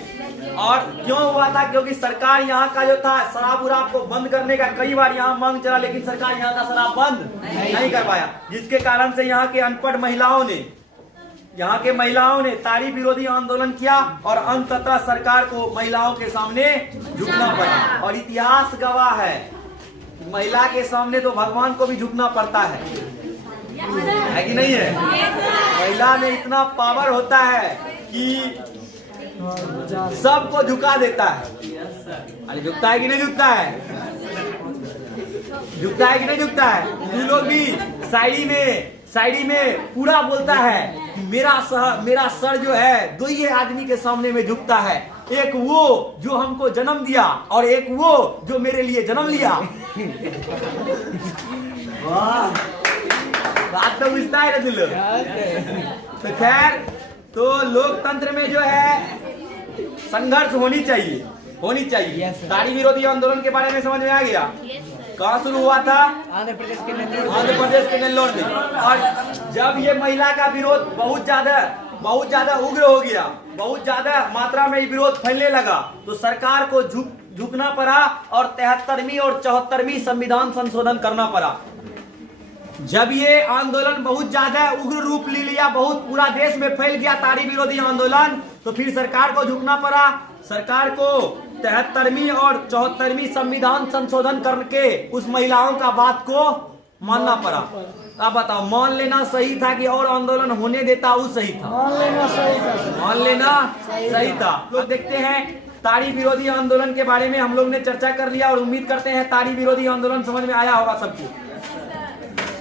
और क्यों हुआ था? क्योंकि सरकार यहाँ का जो था शराब उराब को बंद करने का कई बार यहाँ मांग चला, लेकिन सरकार यहाँ का शराब बंद नहीं कर पाया, जिसके कारण से यहाँ के अनपढ़ महिलाओं ने ताड़ी विरोधी आंदोलन किया और अंततः सरकार को महिलाओं के सामने झुकना पड़ा। और इतिहास गवाह है, महिला के सामने तो भगवान को भी झुकना पड़ता है कि नहीं है? महिला में इतना पावर होता है कि सबको झुका देता है। अरे झुकता है कि नहीं झुकता है? झुकता है कि नहीं झुकता है? तू लोग भी शायरी में पूरा बोलता है कि मेरा सर जो है दो ही आदमी के सामने में झुकता है, एक वो जो हमको जन्म दिया और एक वो जो मेरे लिए जन्म लिया। वाह, बात तो बुझता है ना दिल। तो खैर, तो लोकतंत्र में जो है संघर्ष होनी चाहिए। ताड़ी विरोधी आंदोलन के बारे में समझ में आ गया? कहाँ शुरू हुआ था? आंध्र प्रदेश के नेल्लोर में। और जब ये महिला का विरोध बहुत ज्यादा उग्र हो गया, बहुत ज्यादा मात्रा में विरोध फैलने लगा, तो सरकार को झुकना पड़ा और 73वीं और 74वीं संविधान संशोधन करना पड़ा। जब ये आंदोलन बहुत ज्यादा उग्र रूप ले लिया, बहुत पूरा देश में फैल गया ताड़ी विरोधी आंदोलन, तो फिर सरकार को झुकना पड़ा। सरकार को 73वीं और 74वीं संविधान संशोधन करके उस महिलाओं का बात को मानना पड़ा। अब बताओ, मान लेना सही था कि और आंदोलन होने देता वो सही था? मान लेना सही था। लोग देखते हैं ताड़ी विरोधी आंदोलन के बारे में हम लोग ने चर्चा कर लिया और उम्मीद करते हैं ताड़ी विरोधी आंदोलन समझ में आया होगा सबको।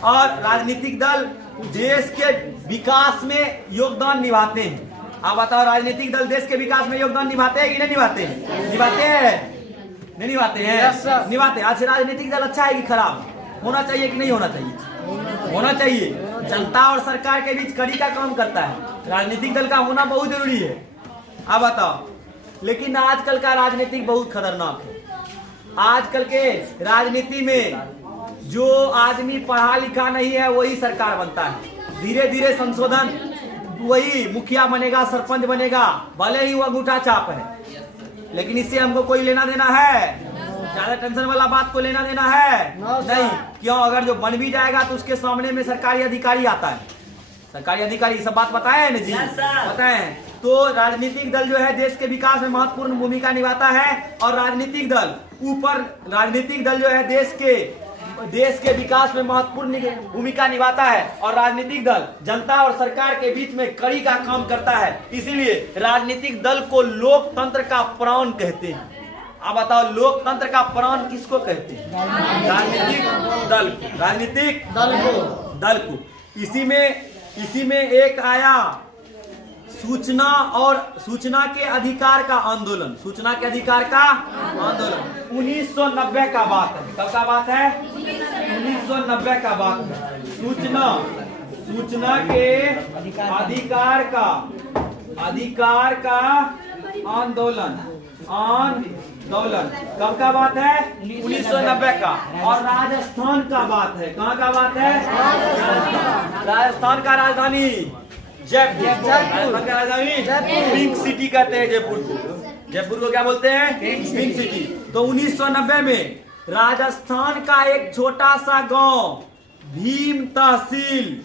और राजनीतिक दल देश के विकास में योगदान निभाते हैं। आप बताओ, राजनीतिक दल देश के विकास में योगदान निभाते हैं कि नहीं निभाते हैं? निभाते हैं, नहीं निभाते हैं? निभाते हैं। आज राजनीतिक दल अच्छा है कि खराब? होना चाहिए कि नहीं होना चाहिए? होना चाहिए। जनता और सरकार के बीच कड़ी का काम करता है, राजनीतिक दल का होना बहुत जरूरी है। आप बताओ, लेकिन आजकल का राजनीतिक बहुत खतरनाक है। आजकल के राजनीति में जो आदमी पढ़ा लिखा नहीं है वही सरकार बनता है। धीरे धीरे संशोधन, वही मुखिया बनेगा, सरपंच बनेगा, भले ही वो अंगूठा छाप है, लेकिन इससे हमको कोई लेना देना है? ज्यादा टेंशन वाला बात को लेना देना है? नहीं। क्यों? अगर जो बन भी जाएगा तो उसके सामने में सरकारी अधिकारी आता है। सरकारी अधिकारी सब बात बताए ना जी? बताए। तो राजनीतिक दल जो है देश के विकास में महत्वपूर्ण भूमिका निभाता है। और राजनीतिक दल जो है देश के विकास में महत्वपूर्ण भूमिका निभाता है। और राजनीतिक दल जनता और सरकार के बीच में कड़ी का काम करता है। इसीलिए राजनीतिक दल को लोकतंत्र का प्राण कहते हैं। अब बताओ लोकतंत्र का प्राण किसको कहते हैं? राजनीतिक दल को। इसी में एक आया सूचना के अधिकार का आंदोलन। 1990 का बात है। कब का बात है? 1990 का बात है। सूचना के अधिकार का आंदोलन। कब का बात है? 1990 का। और राजस्थान का बात है। कहाँ का बात है? राजस्थान का राजधानी जयपुर। राजस्थान का राजधानी पिंक सिटी कहते हैं जयपुर को क्या बोलते हैं? Pink city. तो 1990 में राजस्थान का एक छोटा सा गांव भीम तहसील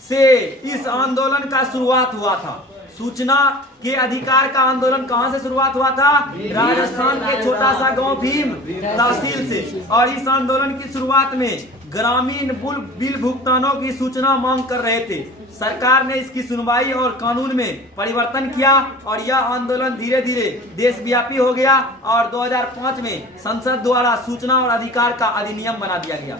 से इस आंदोलन का शुरुआत हुआ था। सूचना के अधिकार का आंदोलन कहां से शुरुआत हुआ था? राजस्थान के छोटा सा गांव भीम तहसील से। और इस आंदोलन की शुरुआत में ग्रामीण बिल भुगतानों की सूचना मांग कर रहे थे। सरकार ने इसकी सुनवाई और कानून में परिवर्तन किया और यह आंदोलन धीरे धीरे देशव्यापी हो गया और 2005 में संसद द्वारा सूचना और अधिकार का अधिनियम बना दिया गया।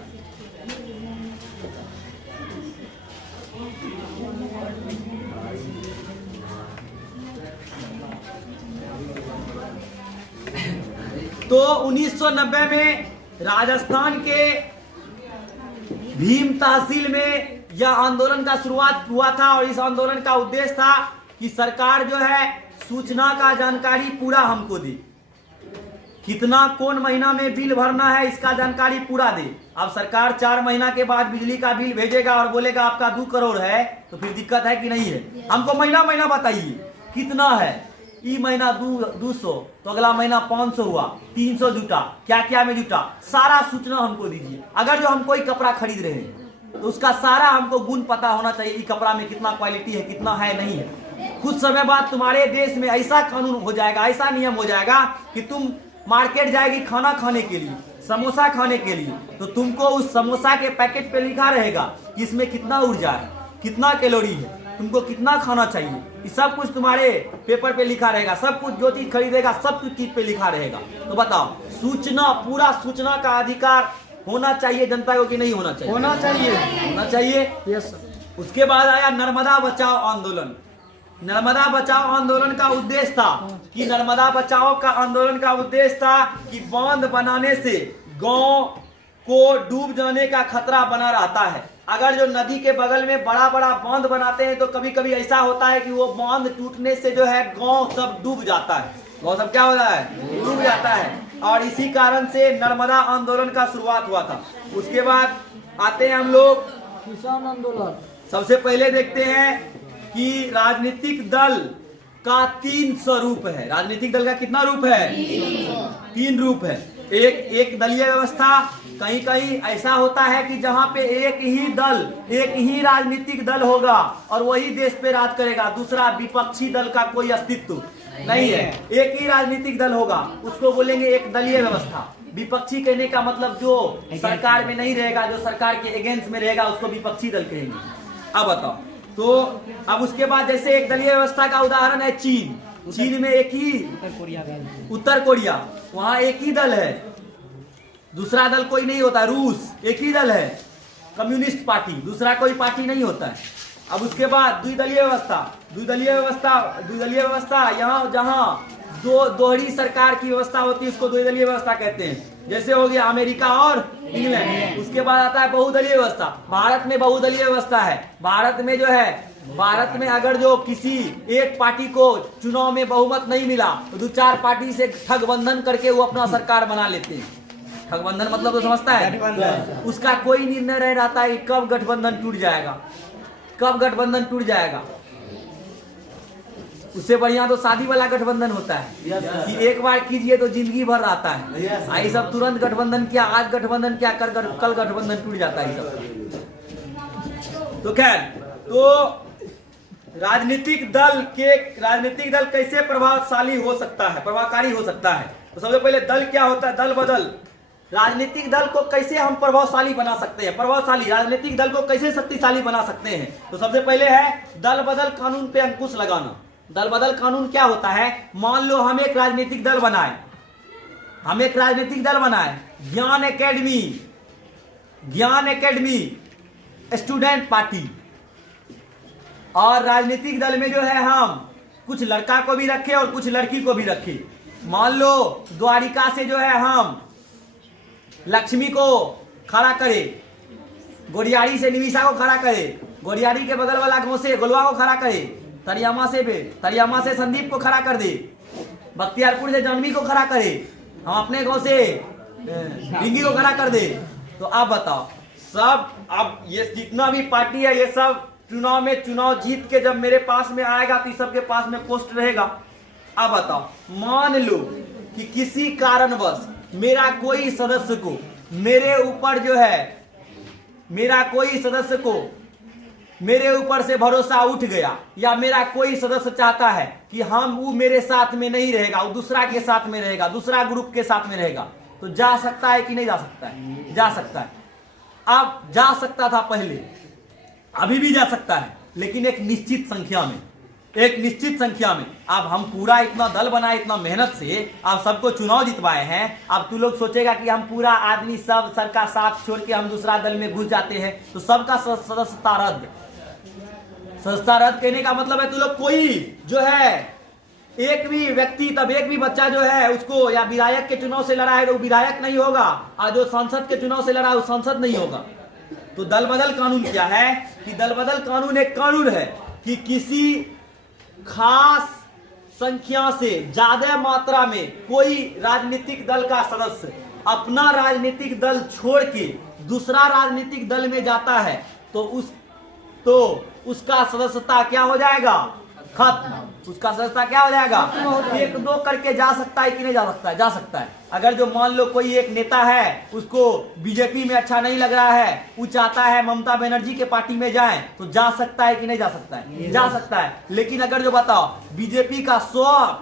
तो 1990 में राजस्थान के भीम तहसील में यह आंदोलन का शुरुआत हुआ था और इस आंदोलन का उद्देश्य था कि सरकार जो है सूचना का जानकारी पूरा हमको दे। कितना कौन महीना में बिल भरना है इसका जानकारी पूरा दे। अब सरकार 4 महीना के बाद बिजली का बिल भेजेगा और बोलेगा आपका 2 करोड़ है, तो फिर दिक्कत है कि नहीं है? हमको महीना बताइए कितना है। ई महीना 200, तो अगला महीना 500 हुआ, 300 जुटा, क्या में जुटा, सारा सूचना हमको दीजिए। अगर जो हम कोई कपड़ा खरीद रहे हैं तो उसका सारा हमको गुण पता होना चाहिए। ये कपड़ा में कितना क्वालिटी है, कितना है, नहीं है। कुछ समय बाद तुम्हारे देश में ऐसा कानून हो जाएगा, ऐसा नियम हो जाएगा कि तुम मार्केट जाएगी खाना खाने के लिए, समोसा खाने के लिए, तो तुमको उस समोसा के पैकेट पे लिखा रहेगा कि इसमें कितना ऊर्जा है, कितना कैलोरी है, तुमको कितना खाना चाहिए। ये सब कुछ तुम्हारे पेपर पे लिखा रहेगा। सब कुछ जो चीज खरीदेगा सब कुछ चीज पे लिखा रहेगा। तो बताओ पूरा सूचना का अधिकार होना चाहिए जनता को कि नहीं होना चाहिए? होना चाहिए। Yes sir. उसके बाद आया नर्मदा बचाओ आंदोलन। नर्मदा बचाओ आंदोलन का उद्देश्य था कि बांध बनाने से गांव को डूब जाने का खतरा बना रहता है। अगर जो नदी के बगल में बड़ा बांध बनाते हैं तो कभी कभी ऐसा होता है कि वो बांध टूटने से जो है गांव सब डूब जाता है। गांव सब क्या होता है? डूब जाता है। और इसी कारण से नर्मदा आंदोलन का शुरुआत हुआ था। उसके बाद आते हैं हम लोग किसान आंदोलन। सबसे पहले देखते हैं कि राजनीतिक दल का 3 स्वरूप है। राजनीतिक दल का कितना रूप है? 3 रूप है। एक दलीय व्यवस्था। कहीं ऐसा होता है कि जहां पे एक ही राजनीतिक दल होगा और वही देश पे राज करेगा। दूसरा विपक्षी दल का कोई अस्तित्व नहीं है। एक ही राजनीतिक दल होगा, उसको बोलेंगे एक दलीय व्यवस्था। विपक्षी कहने का मतलब जो सरकार में नहीं रहेगा, जो सरकार के अगेंस्ट में रहेगा, उसको विपक्षी दल कहेंगे। अब बताओ, तो अब उसके बाद जैसे एक दलीय व्यवस्था का उदाहरण है चीन में एक ही उत्तर कोरिया, वहां एक ही दल है, दूसरा दल कोई नहीं होता। रूस एक ही दल है, कम्युनिस्ट पार्टी, दूसरा कोई पार्टी नहीं होता है। अब उसके बाद द्विदलीय व्यवस्था यहाँ जहाँ दोहरी सरकार की व्यवस्था होती है उसको द्विदलीय व्यवस्था कहते हैं। जैसे हो गया अमेरिका और इंग्लैंड। उसके बाद आता है बहुदलीय व्यवस्था। भारत में बहुदलीय व्यवस्था है। भारत में अगर जो किसी एक पार्टी को चुनाव में बहुमत नहीं मिला तो 2-4 पार्टी से ठगबंधन करके वो अपना सरकार बना लेते हैं। ठगबंधन मतलब तो समझता है? उसका कोई निर्णय रह रहता है कि कब गठबंधन टूट जाएगा। उससे बढ़िया तो शादी वाला गठबंधन होता है कि एक बार कीजिए तो जिंदगी भर रहता है। आई सब तुरंत गठबंधन किया, आज गठबंधन किया, कल गठबंधन टूट जाता है सब। तो खैर, तो राजनीतिक दल कैसे प्रभावशाली हो सकता है, प्रभावकारी हो सकता है? तो सबसे पहले दल क्या होता है? दल बदल। राजनीतिक दल को कैसे हम प्रभावशाली बना सकते हैं? प्रभावशाली राजनीतिक दल को कैसे शक्तिशाली बना सकते हैं? तो सबसे पहले है दल बदल कानून पे अंकुश लगाना। दल बदल कानून क्या होता है? मान लो हम एक राजनीतिक दल बनाए, हम एक राजनीतिक दल बनाए, ज्ञान एकेडमी स्टूडेंट पार्टी। और राजनीतिक दल में जो है हम कुछ लड़का को भी रखे और कुछ लड़की को भी रखे। मान लो द्वारिका से जो है हम लक्ष्मी को खड़ा करे, गोरियारी से निमिषा को खड़ा करे, गोरियारी के बगल वाला गांव से गोलवा को खड़ा करे, तरियामा से संदीप को खड़ा कर दे, बख्तियारपुर से जानवी को खड़ा करे, हम अपने गांव से डिंगी को खड़ा कर दे। तो आप बताओ, सब अब ये जितना भी पार्टी है ये सब चुनाव जीत के जब मेरे पास में आएगा तो सबके पास में पोस्ट रहेगा। अब बताओ, मान लो कि किसी कारणवश मेरा कोई सदस्य को मेरे ऊपर जो है मेरे ऊपर से भरोसा उठ गया, या मेरा कोई सदस्य चाहता है कि वो मेरे साथ में नहीं रहेगा, वो दूसरा के साथ में रहेगा, दूसरा ग्रुप के साथ में रहेगा, तो जा सकता है कि नहीं जा सकता है? जा सकता है। अब जा सकता था पहले, अभी भी जा सकता है, लेकिन एक निश्चित संख्या में। अब हम पूरा इतना दल बनाए, इतना मेहनत से आप सबको चुनाव जितवाए हैं। अब तू लोग सोचेगा कि हम पूरा आदमी सब सर का साथ छोड़ के हम दूसरा दल में घुस जाते हैं तो सबका सदस्यता रद्द कहने का मतलब है तू लोग कोई जो है एक भी व्यक्ति तब एक भी बच्चा जो है उसको या विधायक के चुनाव से लड़ा है तो वो विधायक नहीं होगा, और जो संसद के चुनाव से लड़ा है वो संसद नहीं होगा। तो दल बदल कानून क्या है कि दल बदल कानून एक कानून है कि किसी खास संख्या से ज्यादा मात्रा में कोई राजनीतिक दल का सदस्य अपना राजनीतिक दल छोड़ के दूसरा राजनीतिक दल में जाता है तो उसका सदस्यता क्या हो जाएगा? खत्म। उसका सदस्यता क्या हो जाएगा? एक दो करके जा सकता है कि नहीं जा सकता है? जा सकता है। अगर जो मान लो कोई एक नेता है उसको बीजेपी में अच्छा नहीं लग रहा है, वो चाहता है ममता बनर्जी के पार्टी में जाए, तो जा सकता है कि नहीं जा सकता है? जा सकता है। लेकिन अगर जो बताओ बीजेपी का 100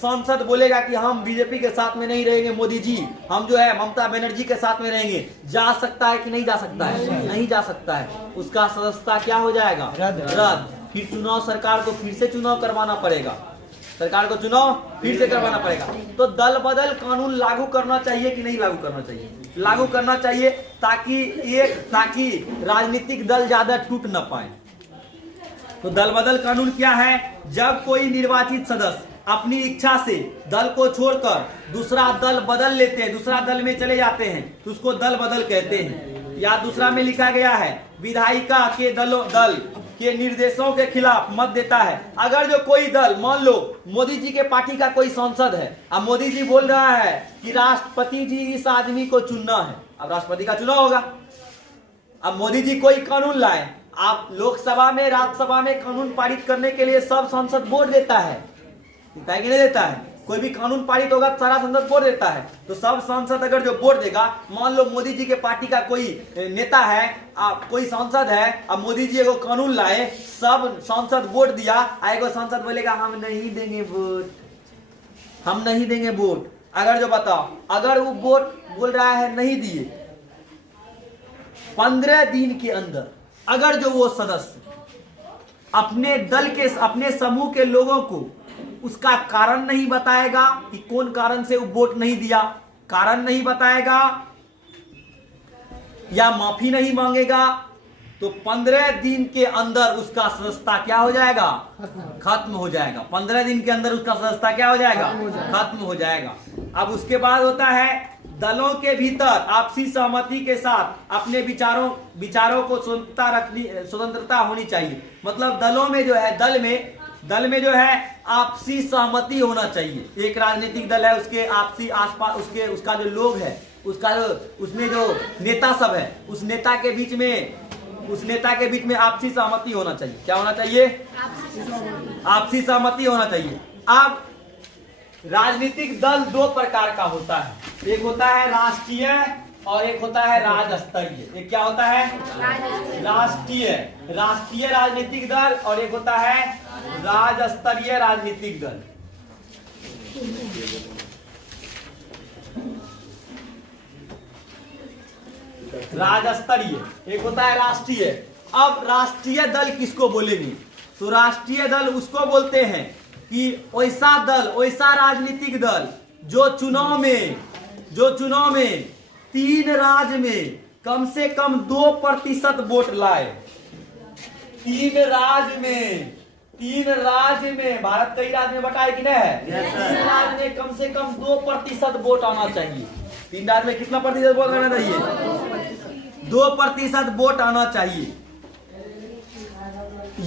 सांसद बोलेगा कि हम बीजेपी के साथ में नहीं रहेंगे, मोदी जी हम जो है ममता बनर्जी के साथ में रहेंगे, जा सकता है कि नहीं जा सकता है? नहीं जा सकता है। उसका सदस्यता क्या हो जाएगा? रद्द। फिर चुनाव सरकार को फिर से चुनाव करवाना पड़ेगा, तो दल बदल कानून लागू करना चाहिए कि नहीं लागू करना चाहिए? लागू करना चाहिए, ताकि राजनीतिक दल ज्यादा टूट न पाए। तो दल बदल कानून क्या है? जब कोई निर्वाचित सदस्य अपनी इच्छा से दल को छोड़कर दूसरा दल बदल लेते हैं, दूसरा दल में चले जाते हैं, तो उसको दल बदल कहते हैं। या दूसरा में लिखा गया है विधायिका के दल के निर्देशों के खिलाफ मत देता है। अगर जो कोई दल, मान लो मोदी जी के पार्टी का कोई सांसद है, अब मोदी जी बोल रहा है कि राष्ट्रपति जी इस आदमी को चुनना है, अब राष्ट्रपति का चुनाव होगा। अब मोदी जी कोई कानून लाए, आप लोकसभा में राज्यसभा में कानून पारित करने के लिए सब सांसद वोट देता है कि नहीं देता है? कोई भी कानून पारित होगा सारा सांसद वोट देता है। तो सब सांसद अगर जो वोट देगा, मान लो मोदी जी के पार्टी का कोई नेता है, कोई सांसद है, अब मोदी जी एगो कानून लाए, सब सांसद वोट दिया, एगो सांसद बोलेगा हम नहीं देंगे वोट। अगर जो बताओ, अगर वो वोट बोल रहा है नहीं दिए, 15 दिन के अंदर अगर जो वो सदस्य अपने दल के अपने समूह के लोगों को उसका कारण नहीं बताएगा कि कौन कारण से वो वोट नहीं दिया, कारण नहीं बताएगा या माफी नहीं मांगेगा, तो 15 दिन के अंदर उसका सदस्यता क्या हो जाएगा? खत्म हो जाएगा। 15 दिन के अंदर उसका सदस्यता क्या हो जाएगा? खत्म हो जाएगा। अब उसके बाद होता है दलों के भीतर आपसी सहमति के साथ अपने विचारों को स्वतंत्रता होनी चाहिए। मतलब दलों में जो है दल में जो है आपसी सहमति होना चाहिए। एक राजनीतिक दल है, उसके आपसी आसपास उसका जो लोग है, उसमें जो नेता सब है, उस नेता के बीच में आपसी सहमति होना चाहिए। क्या होना चाहिए? आपसी सहमति होना चाहिए। अब राजनीतिक दल 2 प्रकार का होता है, एक होता है राष्ट्रीय और एक होता है राज्य-स्तरीय। एक क्या होता है? राष्ट्रीय राजनीतिक दल, और एक होता है राज्य-स्तरीय राजनीतिक दल। राज्य-स्तरीय एक होता है राष्ट्रीय। अब राष्ट्रीय दल किसको बोलेंगे? तो राष्ट्रीय दल उसको बोलते हैं कि वैसा राजनीतिक दल जो चुनाव में जो चुनाव में 3 राज्य में कम से कम 2% वोट लाए। 3 राज्य में, भारत कई राज्य में बटा है कि नहीं है? 3 राज्य में कम से कम 2% वोट आना चाहिए। 3 राज्य में कितना प्रतिशत वोट आना चाहिए? 2% वोट आना चाहिए।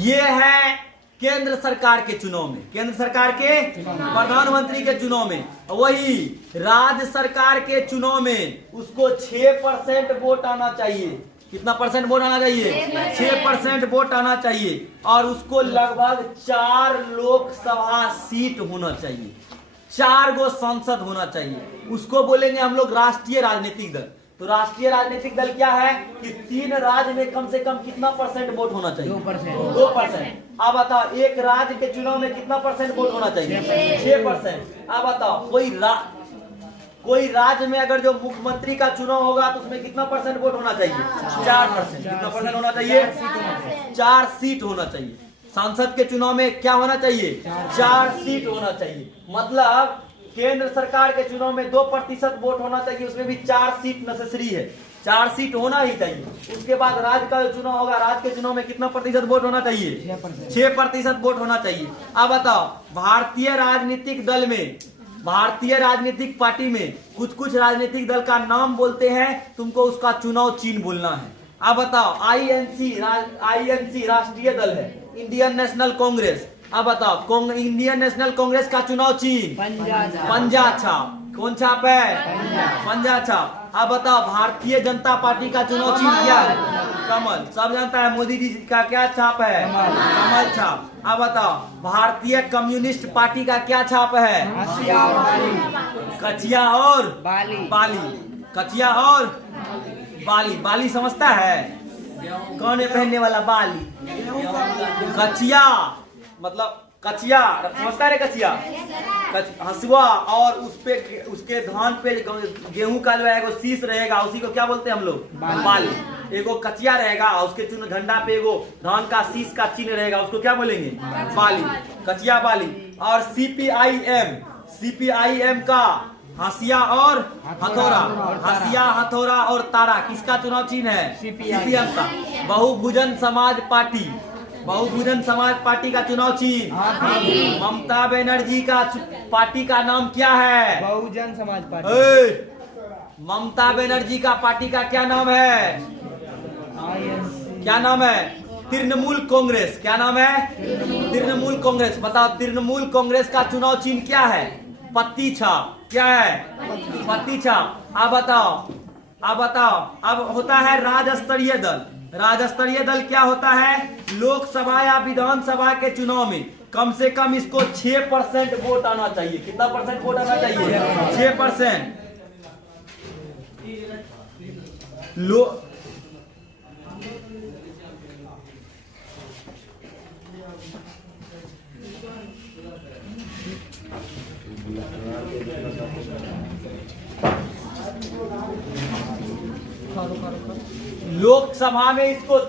ये है केंद्र सरकार के चुनाव में, केंद्र सरकार के प्रधानमंत्री के चुनाव में। वही राज्य सरकार के चुनाव में उसको 6% वोट आना चाहिए। कितना परसेंट वोट आना चाहिए? 6% वोट आना चाहिए। और उसको लगभग 4 लोकसभा सीट होना चाहिए, 4 गो संसद होना चाहिए। उसको बोलेंगे हम लोग राष्ट्रीय राजनीतिक दल। तो राष्ट्रीय राजनीतिक दल क्या है कि 3 राज्य में कम से कम कितना परसेंट वोट होना चाहिए? 2%। अब बताओ एक राज्य के चुनाव में कितना परसेंट वोट होना चाहिए? 6%। अब बताओ कोई राज्य में अगर जो मुख्यमंत्री का चुनाव होगा तो उसमें कितना परसेंट वोट होना चाहिए? 4%। कितना परसेंट होना चाहिए? 4 सीट होना चाहिए। सांसद के चुनाव में क्या होना चाहिए? 4 सीट होना चाहिए। मतलब केंद्र सरकार के चुनाव में 2% वोट होना चाहिए, उसमें भी 4 सीट नेसेसरी है, 4 सीट होना ही चाहिए। उसके बाद राज्य का चुनाव होगा, राज्य के चुनाव में कितना प्रतिशत वोट होना चाहिए? 6% वोट होना चाहिए। अब बताओ भारतीय राजनीतिक दल में, भारतीय राजनीतिक पार्टी में कुछ राजनीतिक दल का नाम बोलते हैं, तुमको उसका चुनाव चिन्ह बोलना है। अब बताओ आईएनसी राष्ट्रीय दल है, इंडियन नेशनल कांग्रेस। अब बताओ इंडियन नेशनल कांग्रेस का चुनाव चिन्ह पंजा छाप। कौन छाप है? पंजा छाप। अब बताओ भारतीय जनता पार्टी का चुनाव चिन्ह क्या है? कमल। सब जानता है मोदी जी का क्या छाप है? कमल छाप। अब बताओ भारतीय कम्युनिस्ट पार्टी का क्या छाप है? कचिया और बाली। कचिया और बाली। बाली समझता है? कौन है पहनने वाला बाली? कचिया मतलब कचिया समझता है? कचिया हसुआ, और उसके धान पे गेहूं का जो है शीश रहेगा, उसी को क्या बोलते हैं हम लोग? बाली। एगो कचिया रहेगा, उसके चुनाव झंडा पे एगो धान का शीश का चिन्ह रहेगा, उसको क्या बोलेंगे? बाली। कचिया बाली। और सीपीआईएम का हसिया और हथौड़ा। हसिया, हथौड़ा और तारा किसका चुनाव चिन्ह है? सीपीएम का। बहुभुजन समाज पार्टी का चुनाव चिन्ह। ममता बनर्जी का पार्टी का नाम क्या है? बहुजन समाज पार्टी। ममता बनर्जी का पार्टी का क्या नाम है? क्या नाम है? तृणमूल कांग्रेस। क्या नाम है? तृणमूल कांग्रेस। बताओ तृणमूल कांग्रेस का चुनाव चिन्ह क्या है? पत्ती छाप। क्या है? पत्ती छाप। अब बताओ अब होता है राज्य दल। राज्य दल क्या होता है? लोकसभा या विधानसभा के चुनाव में कम से कम इसको 6% वोट आना चाहिए। कितना परसेंट वोट आना चाहिए? 6%। लोकसभा में इसको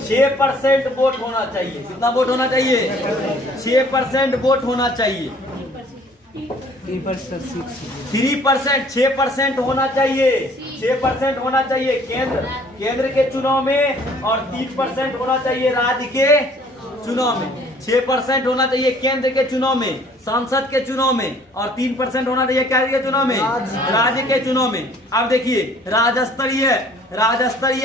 6% वोट होना चाहिए। कितना वोट होना चाहिए? 6% वोट होना चाहिए। 3%, 6% होना चाहिए। 6% होना चाहिए केंद्र के चुनाव में, और 3% होना चाहिए राज्य के चुनाव में। 6% होना चाहिए केंद्र के चुनाव में, संसद के चुनाव में, और 3% होना चाहिए क्या के चुनाव में? राज्य के चुनाव में। अब देखिए राज्य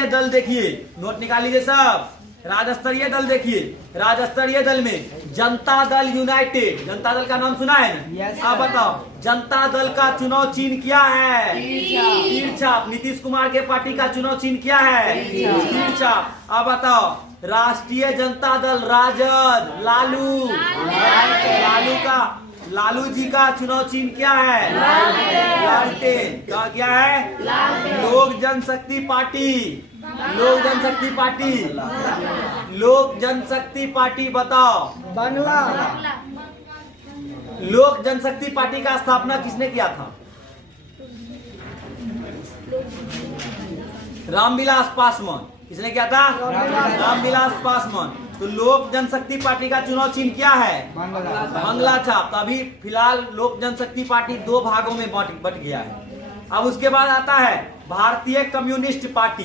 दल देखिए, नोट निकाल लीजिए सब। राज्य दल देखिए, राज्य दल में जनता दल यूनाइटेड। जनता दल का नाम सुना है ना? अब बताओ जनता दल का चुनाव चिन्ह क्या है? तीर छाप। नीतीश कुमार के पार्टी का चुनाव चिन्ह क्या है? तीर छाप। अब बताओ राष्ट्रीय जनता दल राजद, लालू जी का चुनाव चिन्ह क्या है? लालटेन। क्या है? लोक जनशक्ति पार्टी। बताओ बांग्ला। लोक जनशक्ति पार्टी का स्थापना किसने किया था? रामविलास पासवान। किसने किया था? रामविलास पासवान। तो लोक जनशक्ति पार्टी का चुनाव चिन्ह क्या है? मंगला। मंगला छाप। तो अभी फिलहाल लोक जनशक्ति पार्टी 2 भागों में बट गया है। अब उसके बाद आता है भारतीय कम्युनिस्ट पार्टी।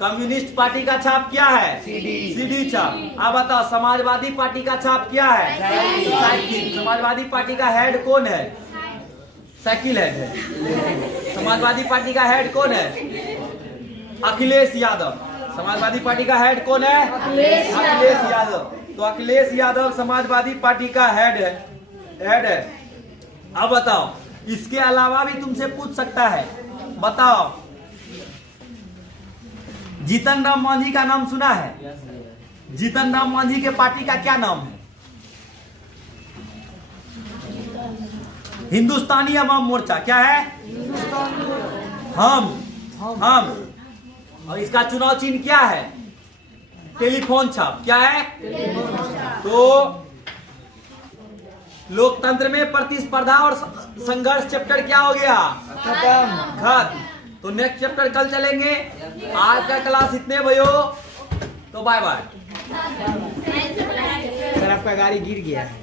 कम्युनिस्ट पार्टी का छाप क्या है? सीडी छाप। अब बताओ समाजवादी पार्टी का छाप क्या है? साइकिल। समाजवादी पार्टी का हेड कौन है? साइकिल हेड है। समाजवादी पार्टी का हेड कौन है? अखिलेश यादव। समाजवादी पार्टी का हेड कौन है? अखिलेश यादव। तो अखिलेश यादव समाजवादी पार्टी का हेड है। अब बताओ, इसके अलावा भी तुमसे पूछ सकता है, बताओ जीतन राम मांझी का नाम सुना है? जीतन राम मांझी के पार्टी का क्या नाम है? हिंदुस्तानी अवाम मोर्चा। क्या है? हम। और इसका चुनाव चिन्ह क्या है? टेलीफोन छाप। क्या है? तो लोकतंत्र में प्रतिस्पर्धा और संघर्ष चैप्टर क्या हो गया? खत्म। तो नेक्स्ट चैप्टर कल चलेंगे। आज का क्लास इतने भयो, तो बाय बाय। सर आपका गाड़ी गिर गया है।